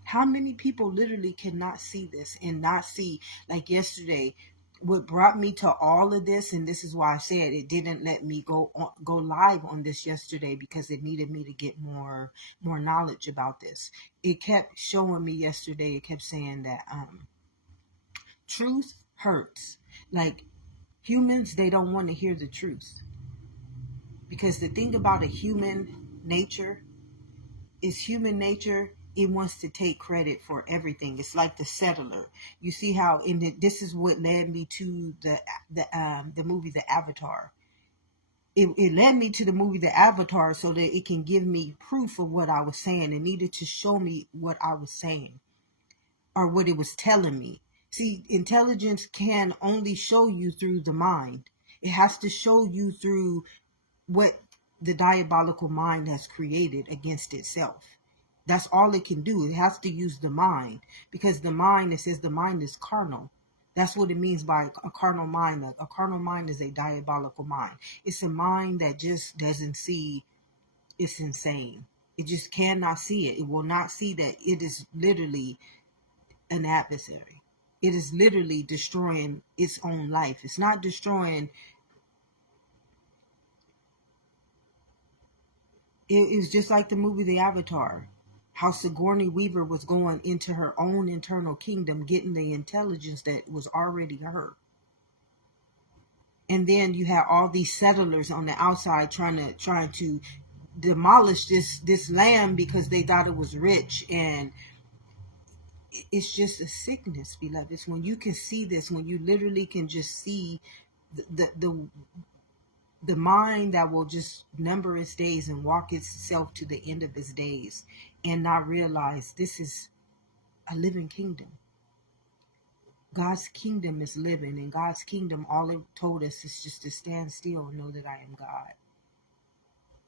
How many people literally cannot see this and not see, like yesterday, what brought me to all of this, and this is why I said it didn't let me go live on this yesterday, because it needed me to get more knowledge about this. It kept showing me yesterday, it kept saying that truth hurts. Like, humans, they don't want to hear the truth. Because the thing about a human nature is it wants to take credit for everything. It's like the settler. You see how this is what led me to the movie The Avatar. It led me to the movie The Avatar so that it can give me proof of what I was saying. It needed to show me what I was saying or what it was telling me. See, intelligence can only show you through the mind. It has to show you through what the diabolical mind has created against itself. That's all it can do. It has to use the mind, because the mind, it says the mind is carnal. That's what it means by a carnal mind. A carnal mind is a diabolical mind. It's a mind that just doesn't see. It's insane. It just cannot see it. It will not see that it is literally an adversary. It is literally destroying its own life. It's not destroying. It's just like the movie The Avatar. How Sigourney Weaver was going into her own internal kingdom, getting the intelligence that was already her. And then you had all these settlers on the outside trying to demolish this land because they thought it was rich. And it's just a sickness, beloveds. When you can see this, when you literally can just see the mind that will just number its days and walk itself to the end of its days and not realize this is a living kingdom. God's kingdom is living, and God's kingdom, all it told us is just to stand still and know that I am God.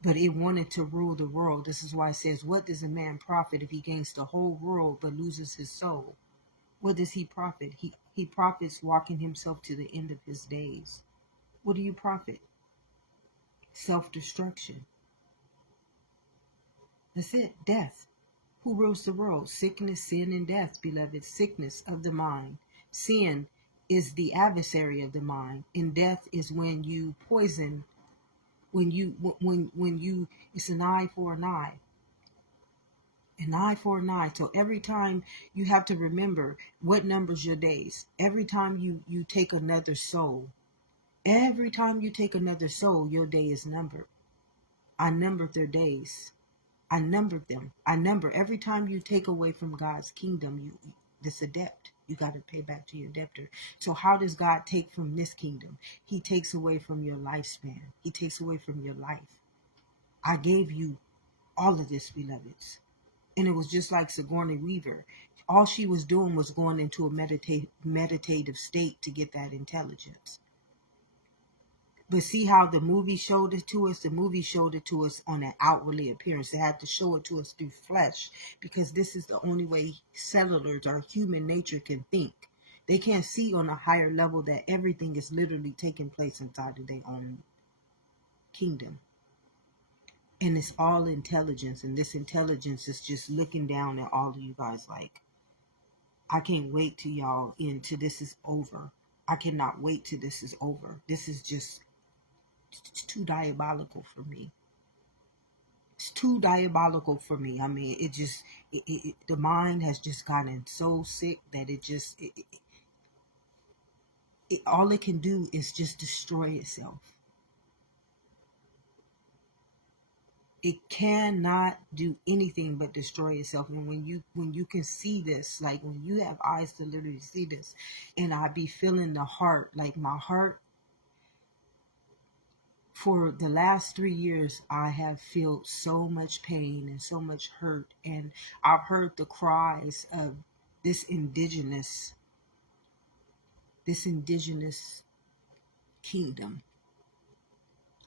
But it wanted to rule the world. This is why it says, what does a man profit if he gains the whole world but loses his soul? What does he profit? He profits walking himself to the end of his days. What do you profit? Self-destruction. That's it. Death. Who rules the world? Sickness, sin, and death, beloved. Sickness of the mind. Sin is the adversary of the mind, and death is when you poison. When you, it's an eye for an eye. An eye for an eye. So every time you have to remember what numbers your days. Every time you take another soul. Every time you take another soul, your day is numbered. I numbered their days. I numbered them. I number every time you take away from God's kingdom, this a debt. You got to pay back to your debtor. So how does God take from this kingdom? He takes away from your lifespan. He takes away from your life. I gave you all of this, beloveds. And it was just like Sigourney Weaver. All she was doing was going into a meditative state to get that intelligence. But see how the movie showed it to us? The movie showed it to us on an outwardly appearance. They had to show it to us through flesh, because this is the only way cellulars or human nature can think. They can't see on a higher level that everything is literally taking place inside of their own kingdom. And it's all intelligence. And this intelligence is just looking down at all of you guys like, I can't wait till y'all till this is over. I cannot wait till this is over. This is just too diabolical for me. It's too diabolical for me. I mean, the mind has just gotten so sick that all it can do is just destroy itself. It cannot do anything but destroy itself. And when you can see this, like when you have eyes to literally see this, and I be feeling the heart, like my heart, for the last 3 years, I have felt so much pain and so much hurt. And I've heard the cries of this indigenous kingdom,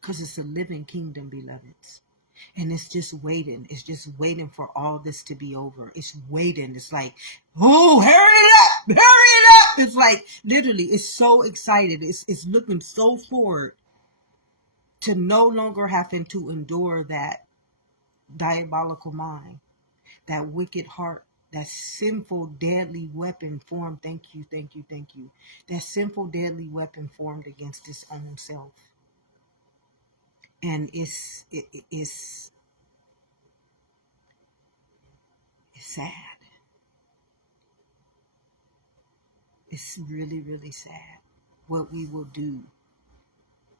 because it's a living kingdom, beloveds. And it's just waiting. It's just waiting for all this to be over. It's waiting. It's like, oh, hurry it up, hurry it up. It's like, literally, it's so excited. It's looking so forward to no longer having to endure that diabolical mind, that wicked heart, that sinful, deadly weapon formed. Thank you. That sinful, deadly weapon formed against its own self. And it's sad. It's really, really sad what we will do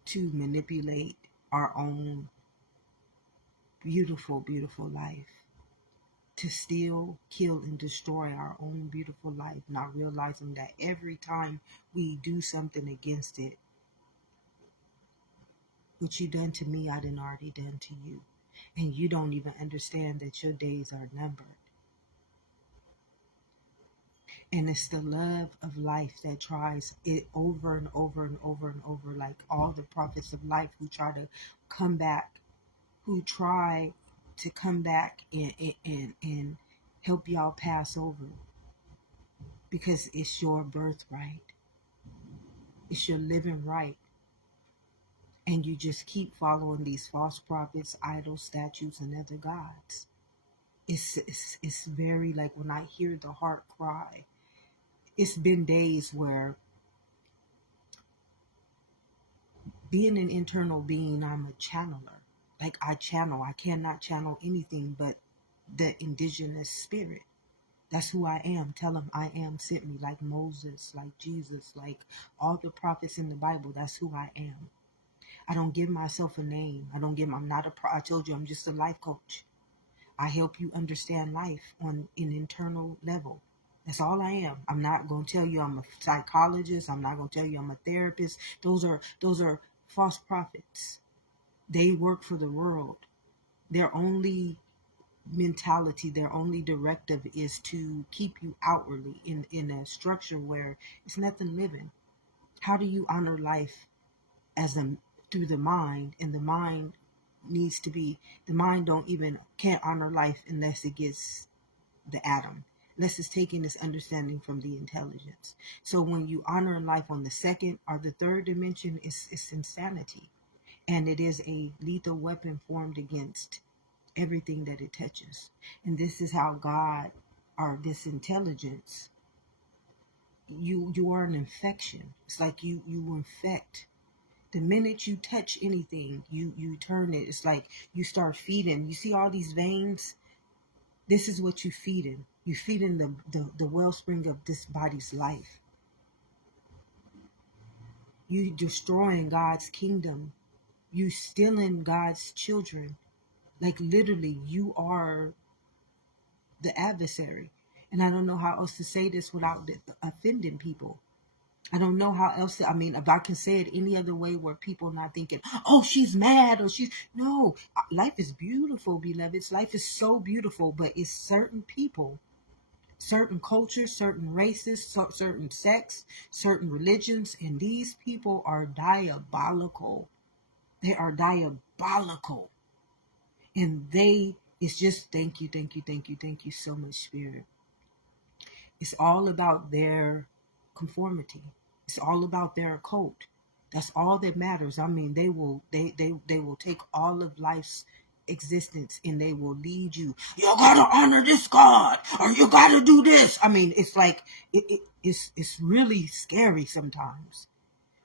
to manipulate our own beautiful, beautiful life, to steal, kill, and destroy our own beautiful life, not realizing that every time we do something against it, what you done to me, I done already done to you. And you don't even understand that your days are numbered. And it's the love of life that tries it over and over and over and over, like all the prophets of life who try to come back, and help y'all pass over, because it's your birthright. It's your living right. And you just keep following these false prophets, idols, statues, and other gods. It's very, like, when I hear the heart cry, it's been days where, being an internal being, I'm a channeler. Like, I cannot channel anything but the indigenous spirit. That's who I am. Tell them I am sent me, like Moses, like Jesus, like all the prophets in the Bible. That's who I am. I don't give myself a name. I'm not I told you, I'm just a life coach. I help you understand life on an internal level. That's all I am. I'm not going to tell you I'm a psychologist. I'm not going to tell you I'm a therapist. Those are false prophets. They work for the world. Their only mentality, their only directive is to keep you outwardly in a structure where it's nothing living. How do you honor life through the mind? And the mind can't honor life unless it gets the atom, unless it's taking this understanding from the intelligence. So when you honor life on the second or the third dimension, it's insanity. And it is a lethal weapon formed against everything that it touches. And this is how God, or this intelligence, you are an infection. It's like you infect. The minute you touch anything, you turn it. It's like you start feeding. You see all these veins? This is what you feeding. You feeding the wellspring of this body's life. You destroying God's kingdom. You stealing God's children. Like, literally, you are the adversary. And I don't know how else to say this without offending people. I don't know how else to, I mean, if I can say it any other way where people not thinking, oh, she's mad or she's, no, life is beautiful, beloveds. Life is so beautiful, but it's certain people, certain cultures, certain races, certain sects, certain religions, and these people are diabolical. They are diabolical. And it's just thank you, thank you, thank you, thank you so much, Spirit. It's all about their conformity. It's all about their occult. That's all that matters. I mean, they will take all of life's existence and they will lead you. You gotta honor this God, or you gotta do this. I mean, it's like it's really scary sometimes.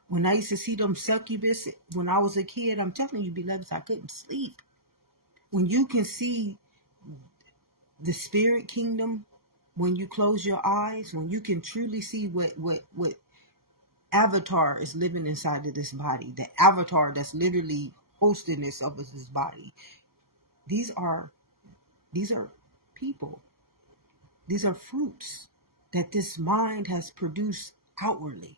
When I used to see them succubus when I was a kid, I'm telling you, beloveds, I couldn't sleep. When you can see the spirit kingdom, when you close your eyes, when you can truly see what avatar is living inside of this body, the avatar that's literally hosting this of this body. These are people. These are fruits that this mind has produced outwardly.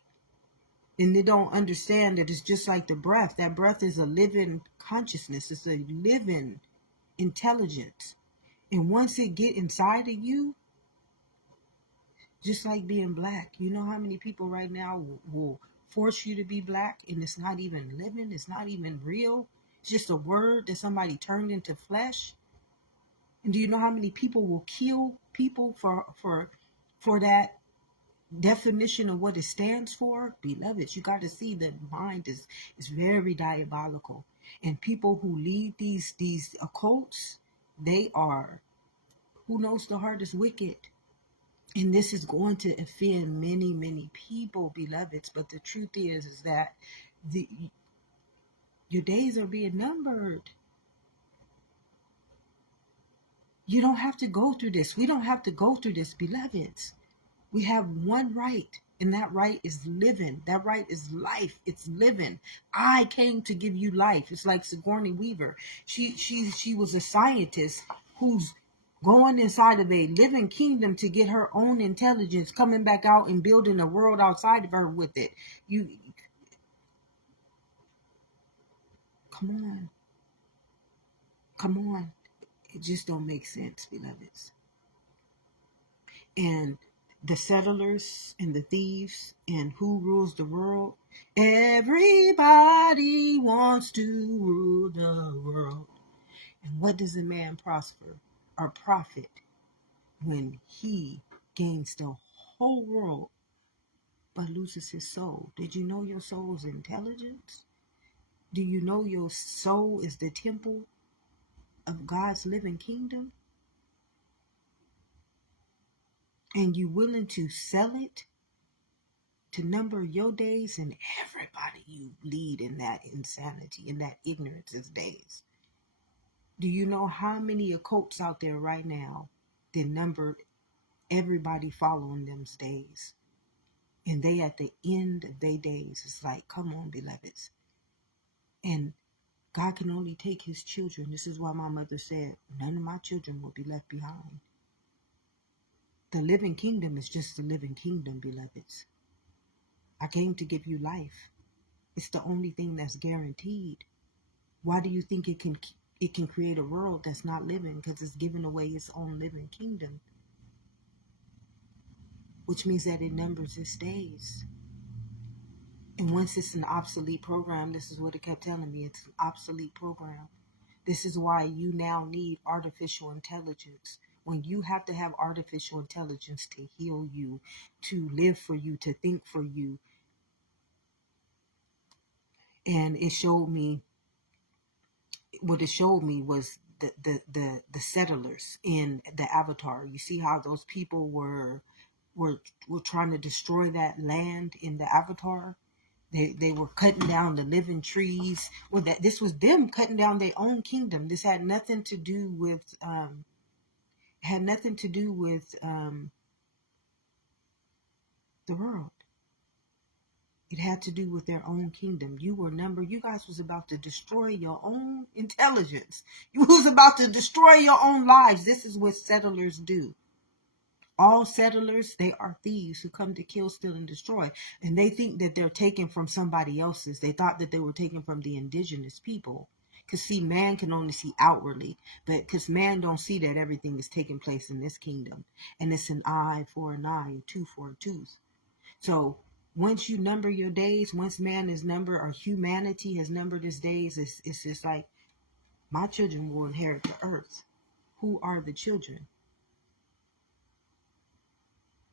And they don't understand that it's just like the breath. That breath is a living consciousness. It's a living intelligence. And once it get inside of you, just like being black, you know how many people right now will force you to be black and it's not even living, it's not even real. It's just a word that somebody turned into flesh. And do you know how many people will kill people for that definition of what it stands for? Beloveds, you got to see the mind is very diabolical. And people who lead these occults, they are, who knows the heart is wicked. And this is going to offend many, many people, beloveds. But the truth is that your days are being numbered. You don't have to go through this. We don't have to go through this, beloveds. We have one right, and that right is living. That right is life. It's living. I came to give you life. It's like Sigourney Weaver. She was a scientist who's going inside of a living kingdom to get her own intelligence, coming back out and building a world outside of her with it. You come on. Come on. It just don't make sense, beloveds. And the settlers and the thieves and who rules the world. Everybody wants to rule the world. And what does a man prosper or profit when he gains the whole world but loses his soul? Did you know your soul's intelligence? Do you know your soul is the temple of God's living kingdom? And you willing to sell it to number your days, and everybody you lead in that insanity, in that ignorance of days? Do you know how many occults out there right now that number everybody following them's days? And they at the end of their days, it's like, come on, beloveds. And God can only take his children. This is why my mother said, none of my children will be left behind. The living kingdom is just the living kingdom, beloveds. I came to give you life. It's the only thing that's guaranteed. Why do you think it can create a world that's not living? Because it's giving away its own living kingdom, which means that it numbers its days. And once it's an obsolete program, this is what it kept telling me, it's an obsolete program. This is why you now need artificial intelligence. When you have to have artificial intelligence to heal you, to live for you, to think for you. And it showed me, what it showed me was the settlers in the Avatar. You see how those people were trying to destroy that land in the Avatar? They were cutting down the living trees. Well, this was them cutting down their own kingdom. This had nothing to do with the world. It had to do with their own kingdom. You guys was about to destroy your own intelligence. You was about to destroy your own lives. This is what settlers do. All settlers, they are thieves who come to kill, steal, and destroy. And they think that they're taken from somebody else's. They thought that they were taken from the indigenous people. Because see, man can only see outwardly, but because man don't see that everything is taking place in this kingdom. And it's an eye for an eye, a tooth for a tooth. So once you number your days, once man is numbered, or humanity has numbered his days, it's just like, my children will inherit the earth. Who are the children?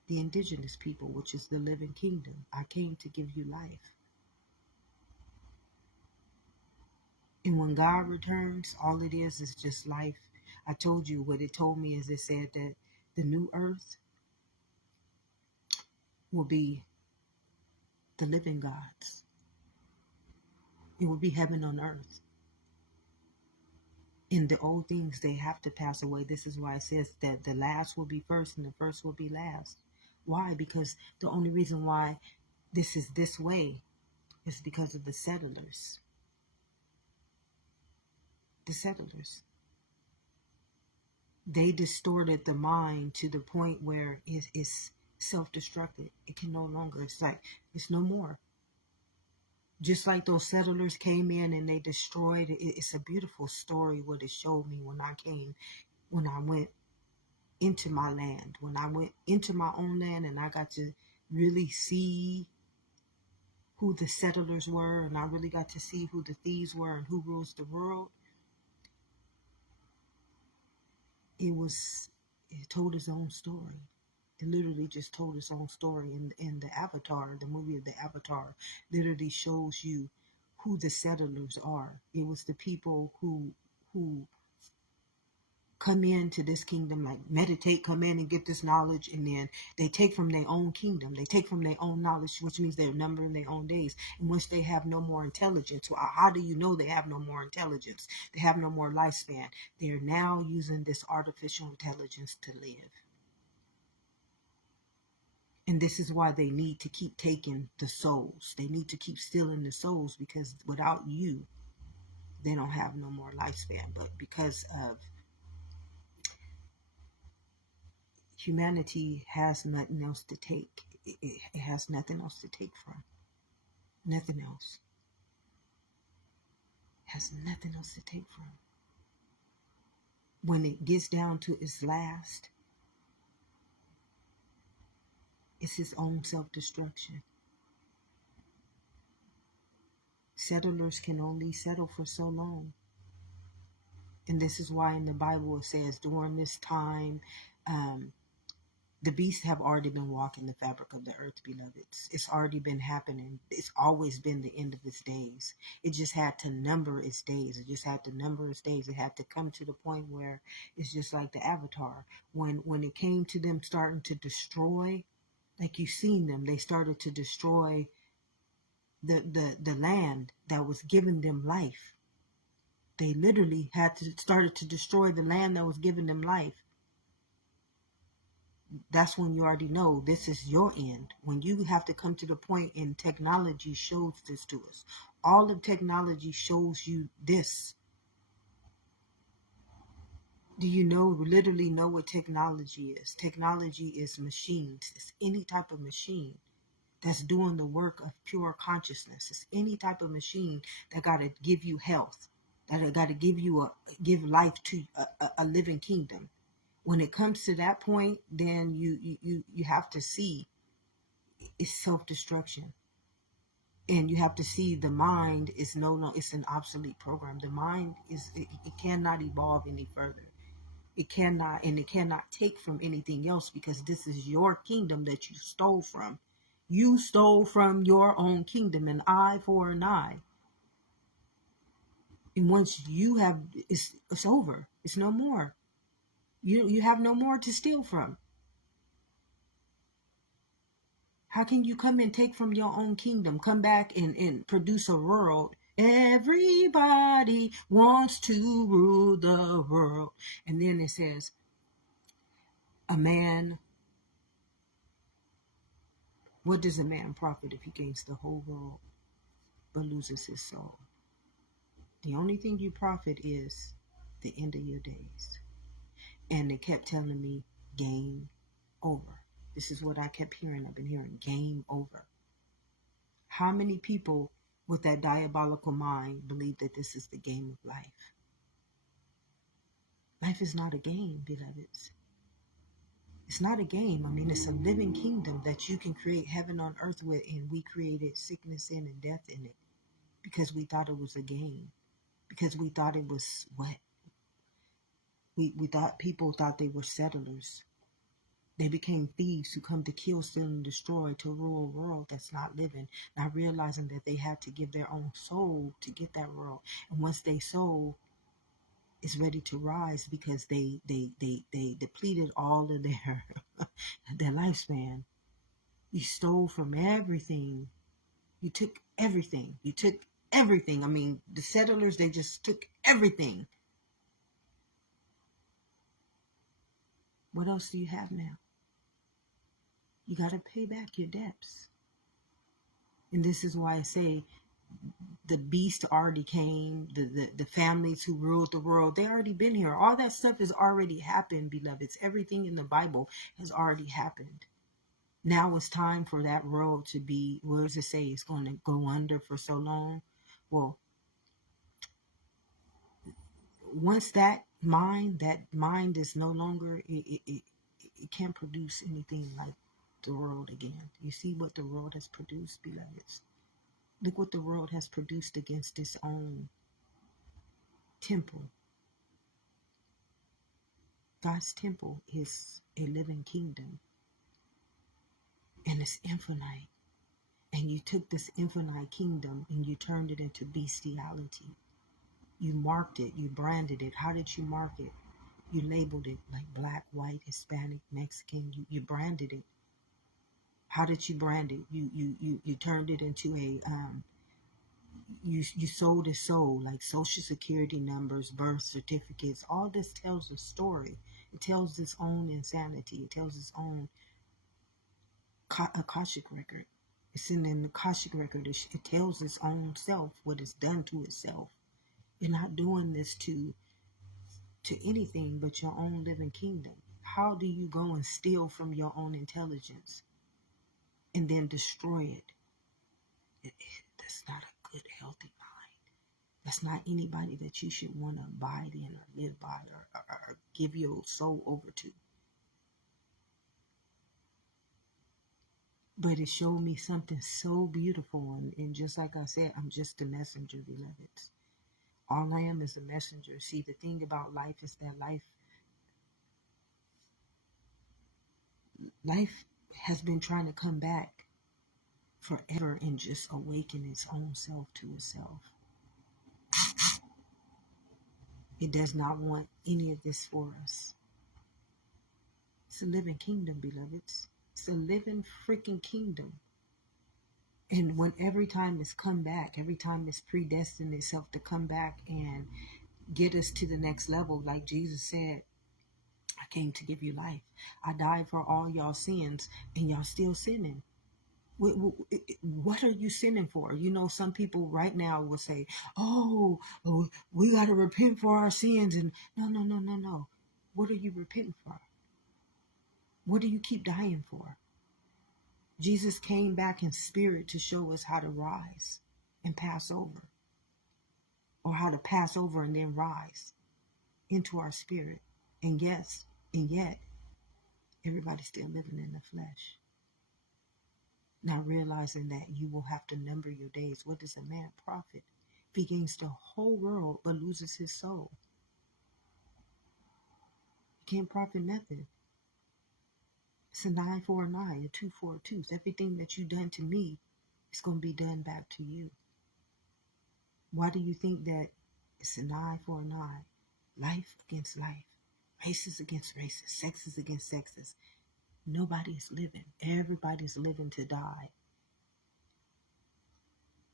The indigenous people, which is the living kingdom. I came to give you life. And when God returns, all it is just life. I told you what it told me is it said that the new earth will be the living gods. It will be heaven on earth. And the old things, they have to pass away. This is why it says that the last will be first and the first will be last. Why? Because the only reason why this is this way is because of the settlers. The settlers. They distorted the mind to the point where it's self-destructed. It can no longer, it's like, it's no more. Just like those settlers came in and they destroyed it. It's a beautiful story what it showed me when I went into my land, when I went into my own land, and I got to really see who the settlers were, and I really got to see who the thieves were and who rules the world. It told its own story. It literally just told its own story. In the Avatar, the movie of the Avatar, literally shows you who the settlers are. It was the people who come into this kingdom, like meditate, come in and get this knowledge, and then they take from their own kingdom, they take from their own knowledge, which means they're numbering their own days. And once they have no more intelligence, well, how do you know they have no more intelligence? They have no more lifespan. They're now using this artificial intelligence to live. And this is why they need to keep taking the souls. They need to keep stealing the souls, because without you, they don't have no more lifespan. But because of humanity has nothing else to take. It has nothing else to take from. Nothing else. It has nothing else to take from. When it gets down to its last, it's its own self-destruction. Settlers can only settle for so long. And this is why in the Bible it says during this time, the beasts have already been walking the fabric of the earth, beloveds. It's already been happening. It's always been the end of its days. It just had to number its days. It just had to number its days. It had to come to the point where it's just like the Avatar. When it came to them starting to destroy, like you've seen them, they started to destroy the land that was giving them life. They literally started to destroy the land that was giving them life. That's when you already know this is your end. When you have to come to the point, and technology shows this to us. All of technology shows you this. Do you literally know what technology is? Technology is machines. It's any type of machine that's doing the work of pure consciousness. It's any type of machine that got to give you health, that got to give life to a living kingdom. When it comes to that point, then you have to see it's self-destruction. And you have to see the mind is it's an obsolete program. The mind it cannot evolve any further. It cannot, and it cannot take from anything else, because this is your kingdom that you stole from. You stole from your own kingdom, an eye for an eye. And once you have, it's over. It's no more. You have no more to steal from. How can you come and take from your own kingdom, come back and produce a world? Everybody wants to rule the world. And then it says, a man, what does a man profit if he gains the whole world but loses his soul? The only thing you profit is the end of your days. And they kept telling me, gain, over. This is what I kept hearing. I've been hearing game over. How many people with that diabolical mind believe that this is the game of life? Life is not a game, beloveds. It's not a game. I mean, it's a living kingdom that you can create heaven on earth with, and we created sickness in and death in it because we thought it was a game. Because we thought it was what? We thought people thought they were settlers. They became thieves who come to kill, steal, and destroy to rule a world that's not living, not realizing that they had to give their own soul to get that world. And once their soul is ready to rise, because they depleted all of their their lifespan. You stole from everything. You took everything. You took everything. I mean, the settlers, they just took everything. What else do you have now? You got to pay back your debts. And this is why I say the beast already came, the families who ruled the world, they already been here. All that stuff has already happened, beloveds. Everything in the Bible has already happened. Now it's time for that world to be, what does it say? It's going to go under for so long. Well, once that mind is no longer, it can't produce anything like the world again. You see what the world has produced, beloveds? Look what the world has produced against its own temple. God's temple is a living kingdom, and it's infinite. And you took this infinite kingdom and you turned it into bestiality. You marked it, you branded it. How did you mark it? You labeled it like black, white, Hispanic, Mexican. You branded it. How did you brand it? You turned it into a you sold a soul, like social security numbers, birth certificates. All this tells a story. It tells its own insanity. It tells its own Akashic record. It's in the Akashic record. It tells its own self what it's done to itself. You're not doing this to anything but your own living kingdom. How do you go and steal from your own intelligence and then destroy it? That's not a good, healthy mind. That's not anybody that you should want to abide in or live by or give your soul over to. But it showed me something so beautiful. And just like I said, I'm just a messenger, beloveds. All I am is a messenger. See, the thing about life is that life has been trying to come back forever and just awaken its own self to itself. It does not want any of this for us. It's a living kingdom, beloveds. It's a living freaking kingdom. And when every time it's come back, every time it's predestined itself to come back and get us to the next level, like Jesus said, I came to give you life. I died for all y'all sins, and y'all still sinning. What are you sinning for? You know, some people right now will say, oh, we got to repent for our sins. And no. What are you repenting for? What do you keep dying for? Jesus came back in spirit to show us how to rise and pass over, or how to pass over and then rise into our spirit. And yes, and yet, everybody's still living in the flesh. Not realizing that you will have to number your days. What does a man profit if he gains the whole world but loses his soul? He can't profit nothing. It's an eye for an eye, a tooth for a tooth. Everything that you done to me is going to be done back to you. Why do you think that it's an eye for an eye? Life against life. Races against races. Sexes against sexes. Nobody is living. Everybody's living to die.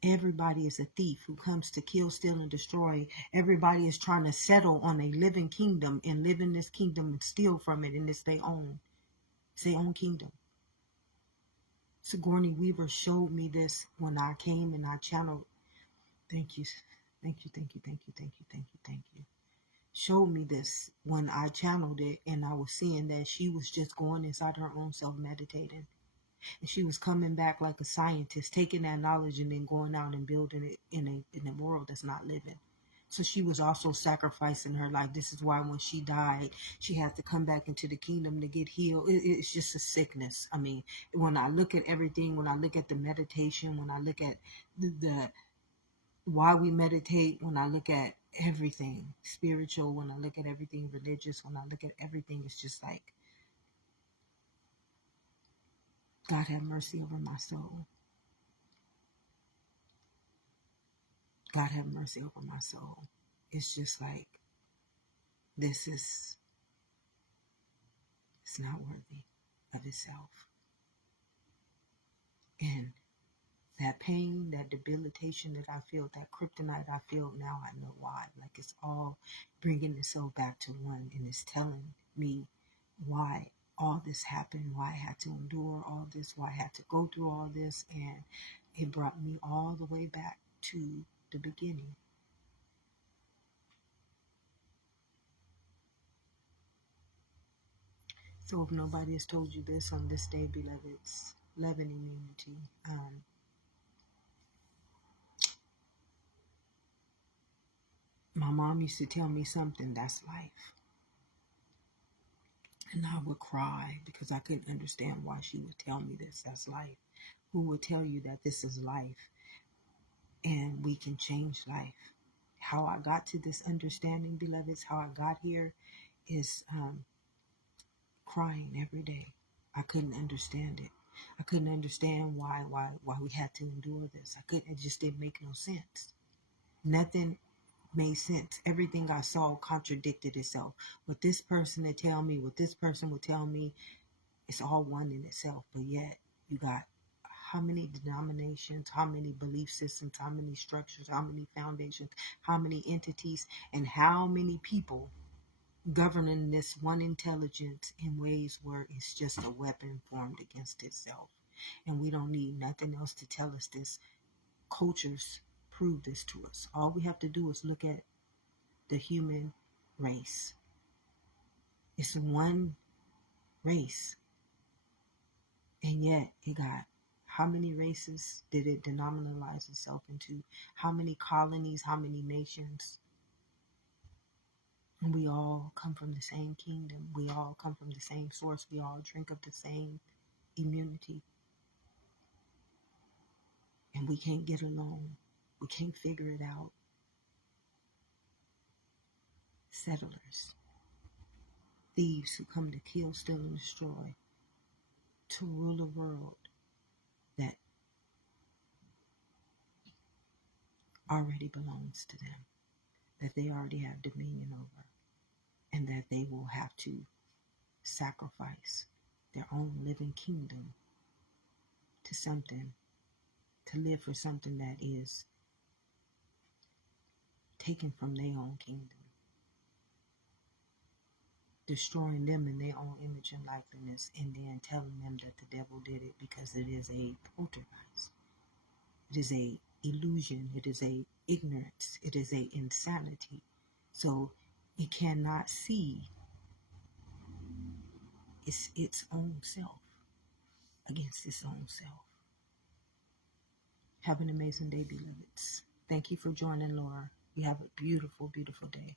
Everybody is a thief who comes to kill, steal, and destroy. Everybody is trying to settle on a living kingdom and live in this kingdom and steal from it, and it's their own. It's their own kingdom. Sigourney Weaver showed me this when I came and I channeled. Thank you. showed me this when I channeled it, and I was seeing that she was just going inside her own self meditating, and she was coming back like a scientist, taking that knowledge and then going out and building it in a world that's not living. So she was also sacrificing her life. This is why when she died, she had to come back into the kingdom to get healed. It's just a sickness. I mean, when I look at everything, when I look at the meditation, when I look at the why we meditate, when I look at everything spiritual, when I look at everything religious, when I look at everything, it's just like, God have mercy over my soul. God have mercy over my soul. It's just like, this is, it's not worthy of itself. And that pain, that debilitation that I feel, that kryptonite I feel, now I know why. Like, it's all bringing itself back to one, and it's telling me why all this happened, why I had to endure all this, why I had to go through all this, and it brought me all the way back to the beginning. So if nobody has told you this on this day, beloveds, love and immunity. My mom used to tell me something, that's life. And I would cry because I couldn't understand why she would tell me this, that's life. Who would tell you that this is life and we can change life? How I got to this understanding, beloveds, how I got here is crying every day. I couldn't understand it. I couldn't understand why we had to endure this. It just didn't make no sense. Nothing made sense. Everything I saw contradicted itself. What this person would tell me, what this person would tell me, it's all one in itself. But yet you got how many denominations, how many belief systems, how many structures, how many foundations, how many entities, and how many people governing this one intelligence in ways where it's just a weapon formed against itself. And we don't need nothing else to tell us this. Cultures prove this to us. All we have to do is look at the human race. It's one race. And yet it got, how many races did it denominalize itself into? How many colonies, how many nations? And we all come from the same kingdom. We all come from the same source. We all drink of the same immunity. And we can't get along. We can't figure it out. Settlers, thieves who come to kill, steal, and destroy, to rule a world that already belongs to them, that they already have dominion over, and that they will have to sacrifice their own living kingdom to something, to live for something that is taken from their own kingdom, destroying them in their own image and likeness, and then telling them that the devil did it because it is a poltergeist. It is a illusion. It is a ignorance. It is a insanity. So it cannot see its own self against its own self. Have an amazing day, beloveds. Thank you for joining, Laura. You have a beautiful, beautiful day.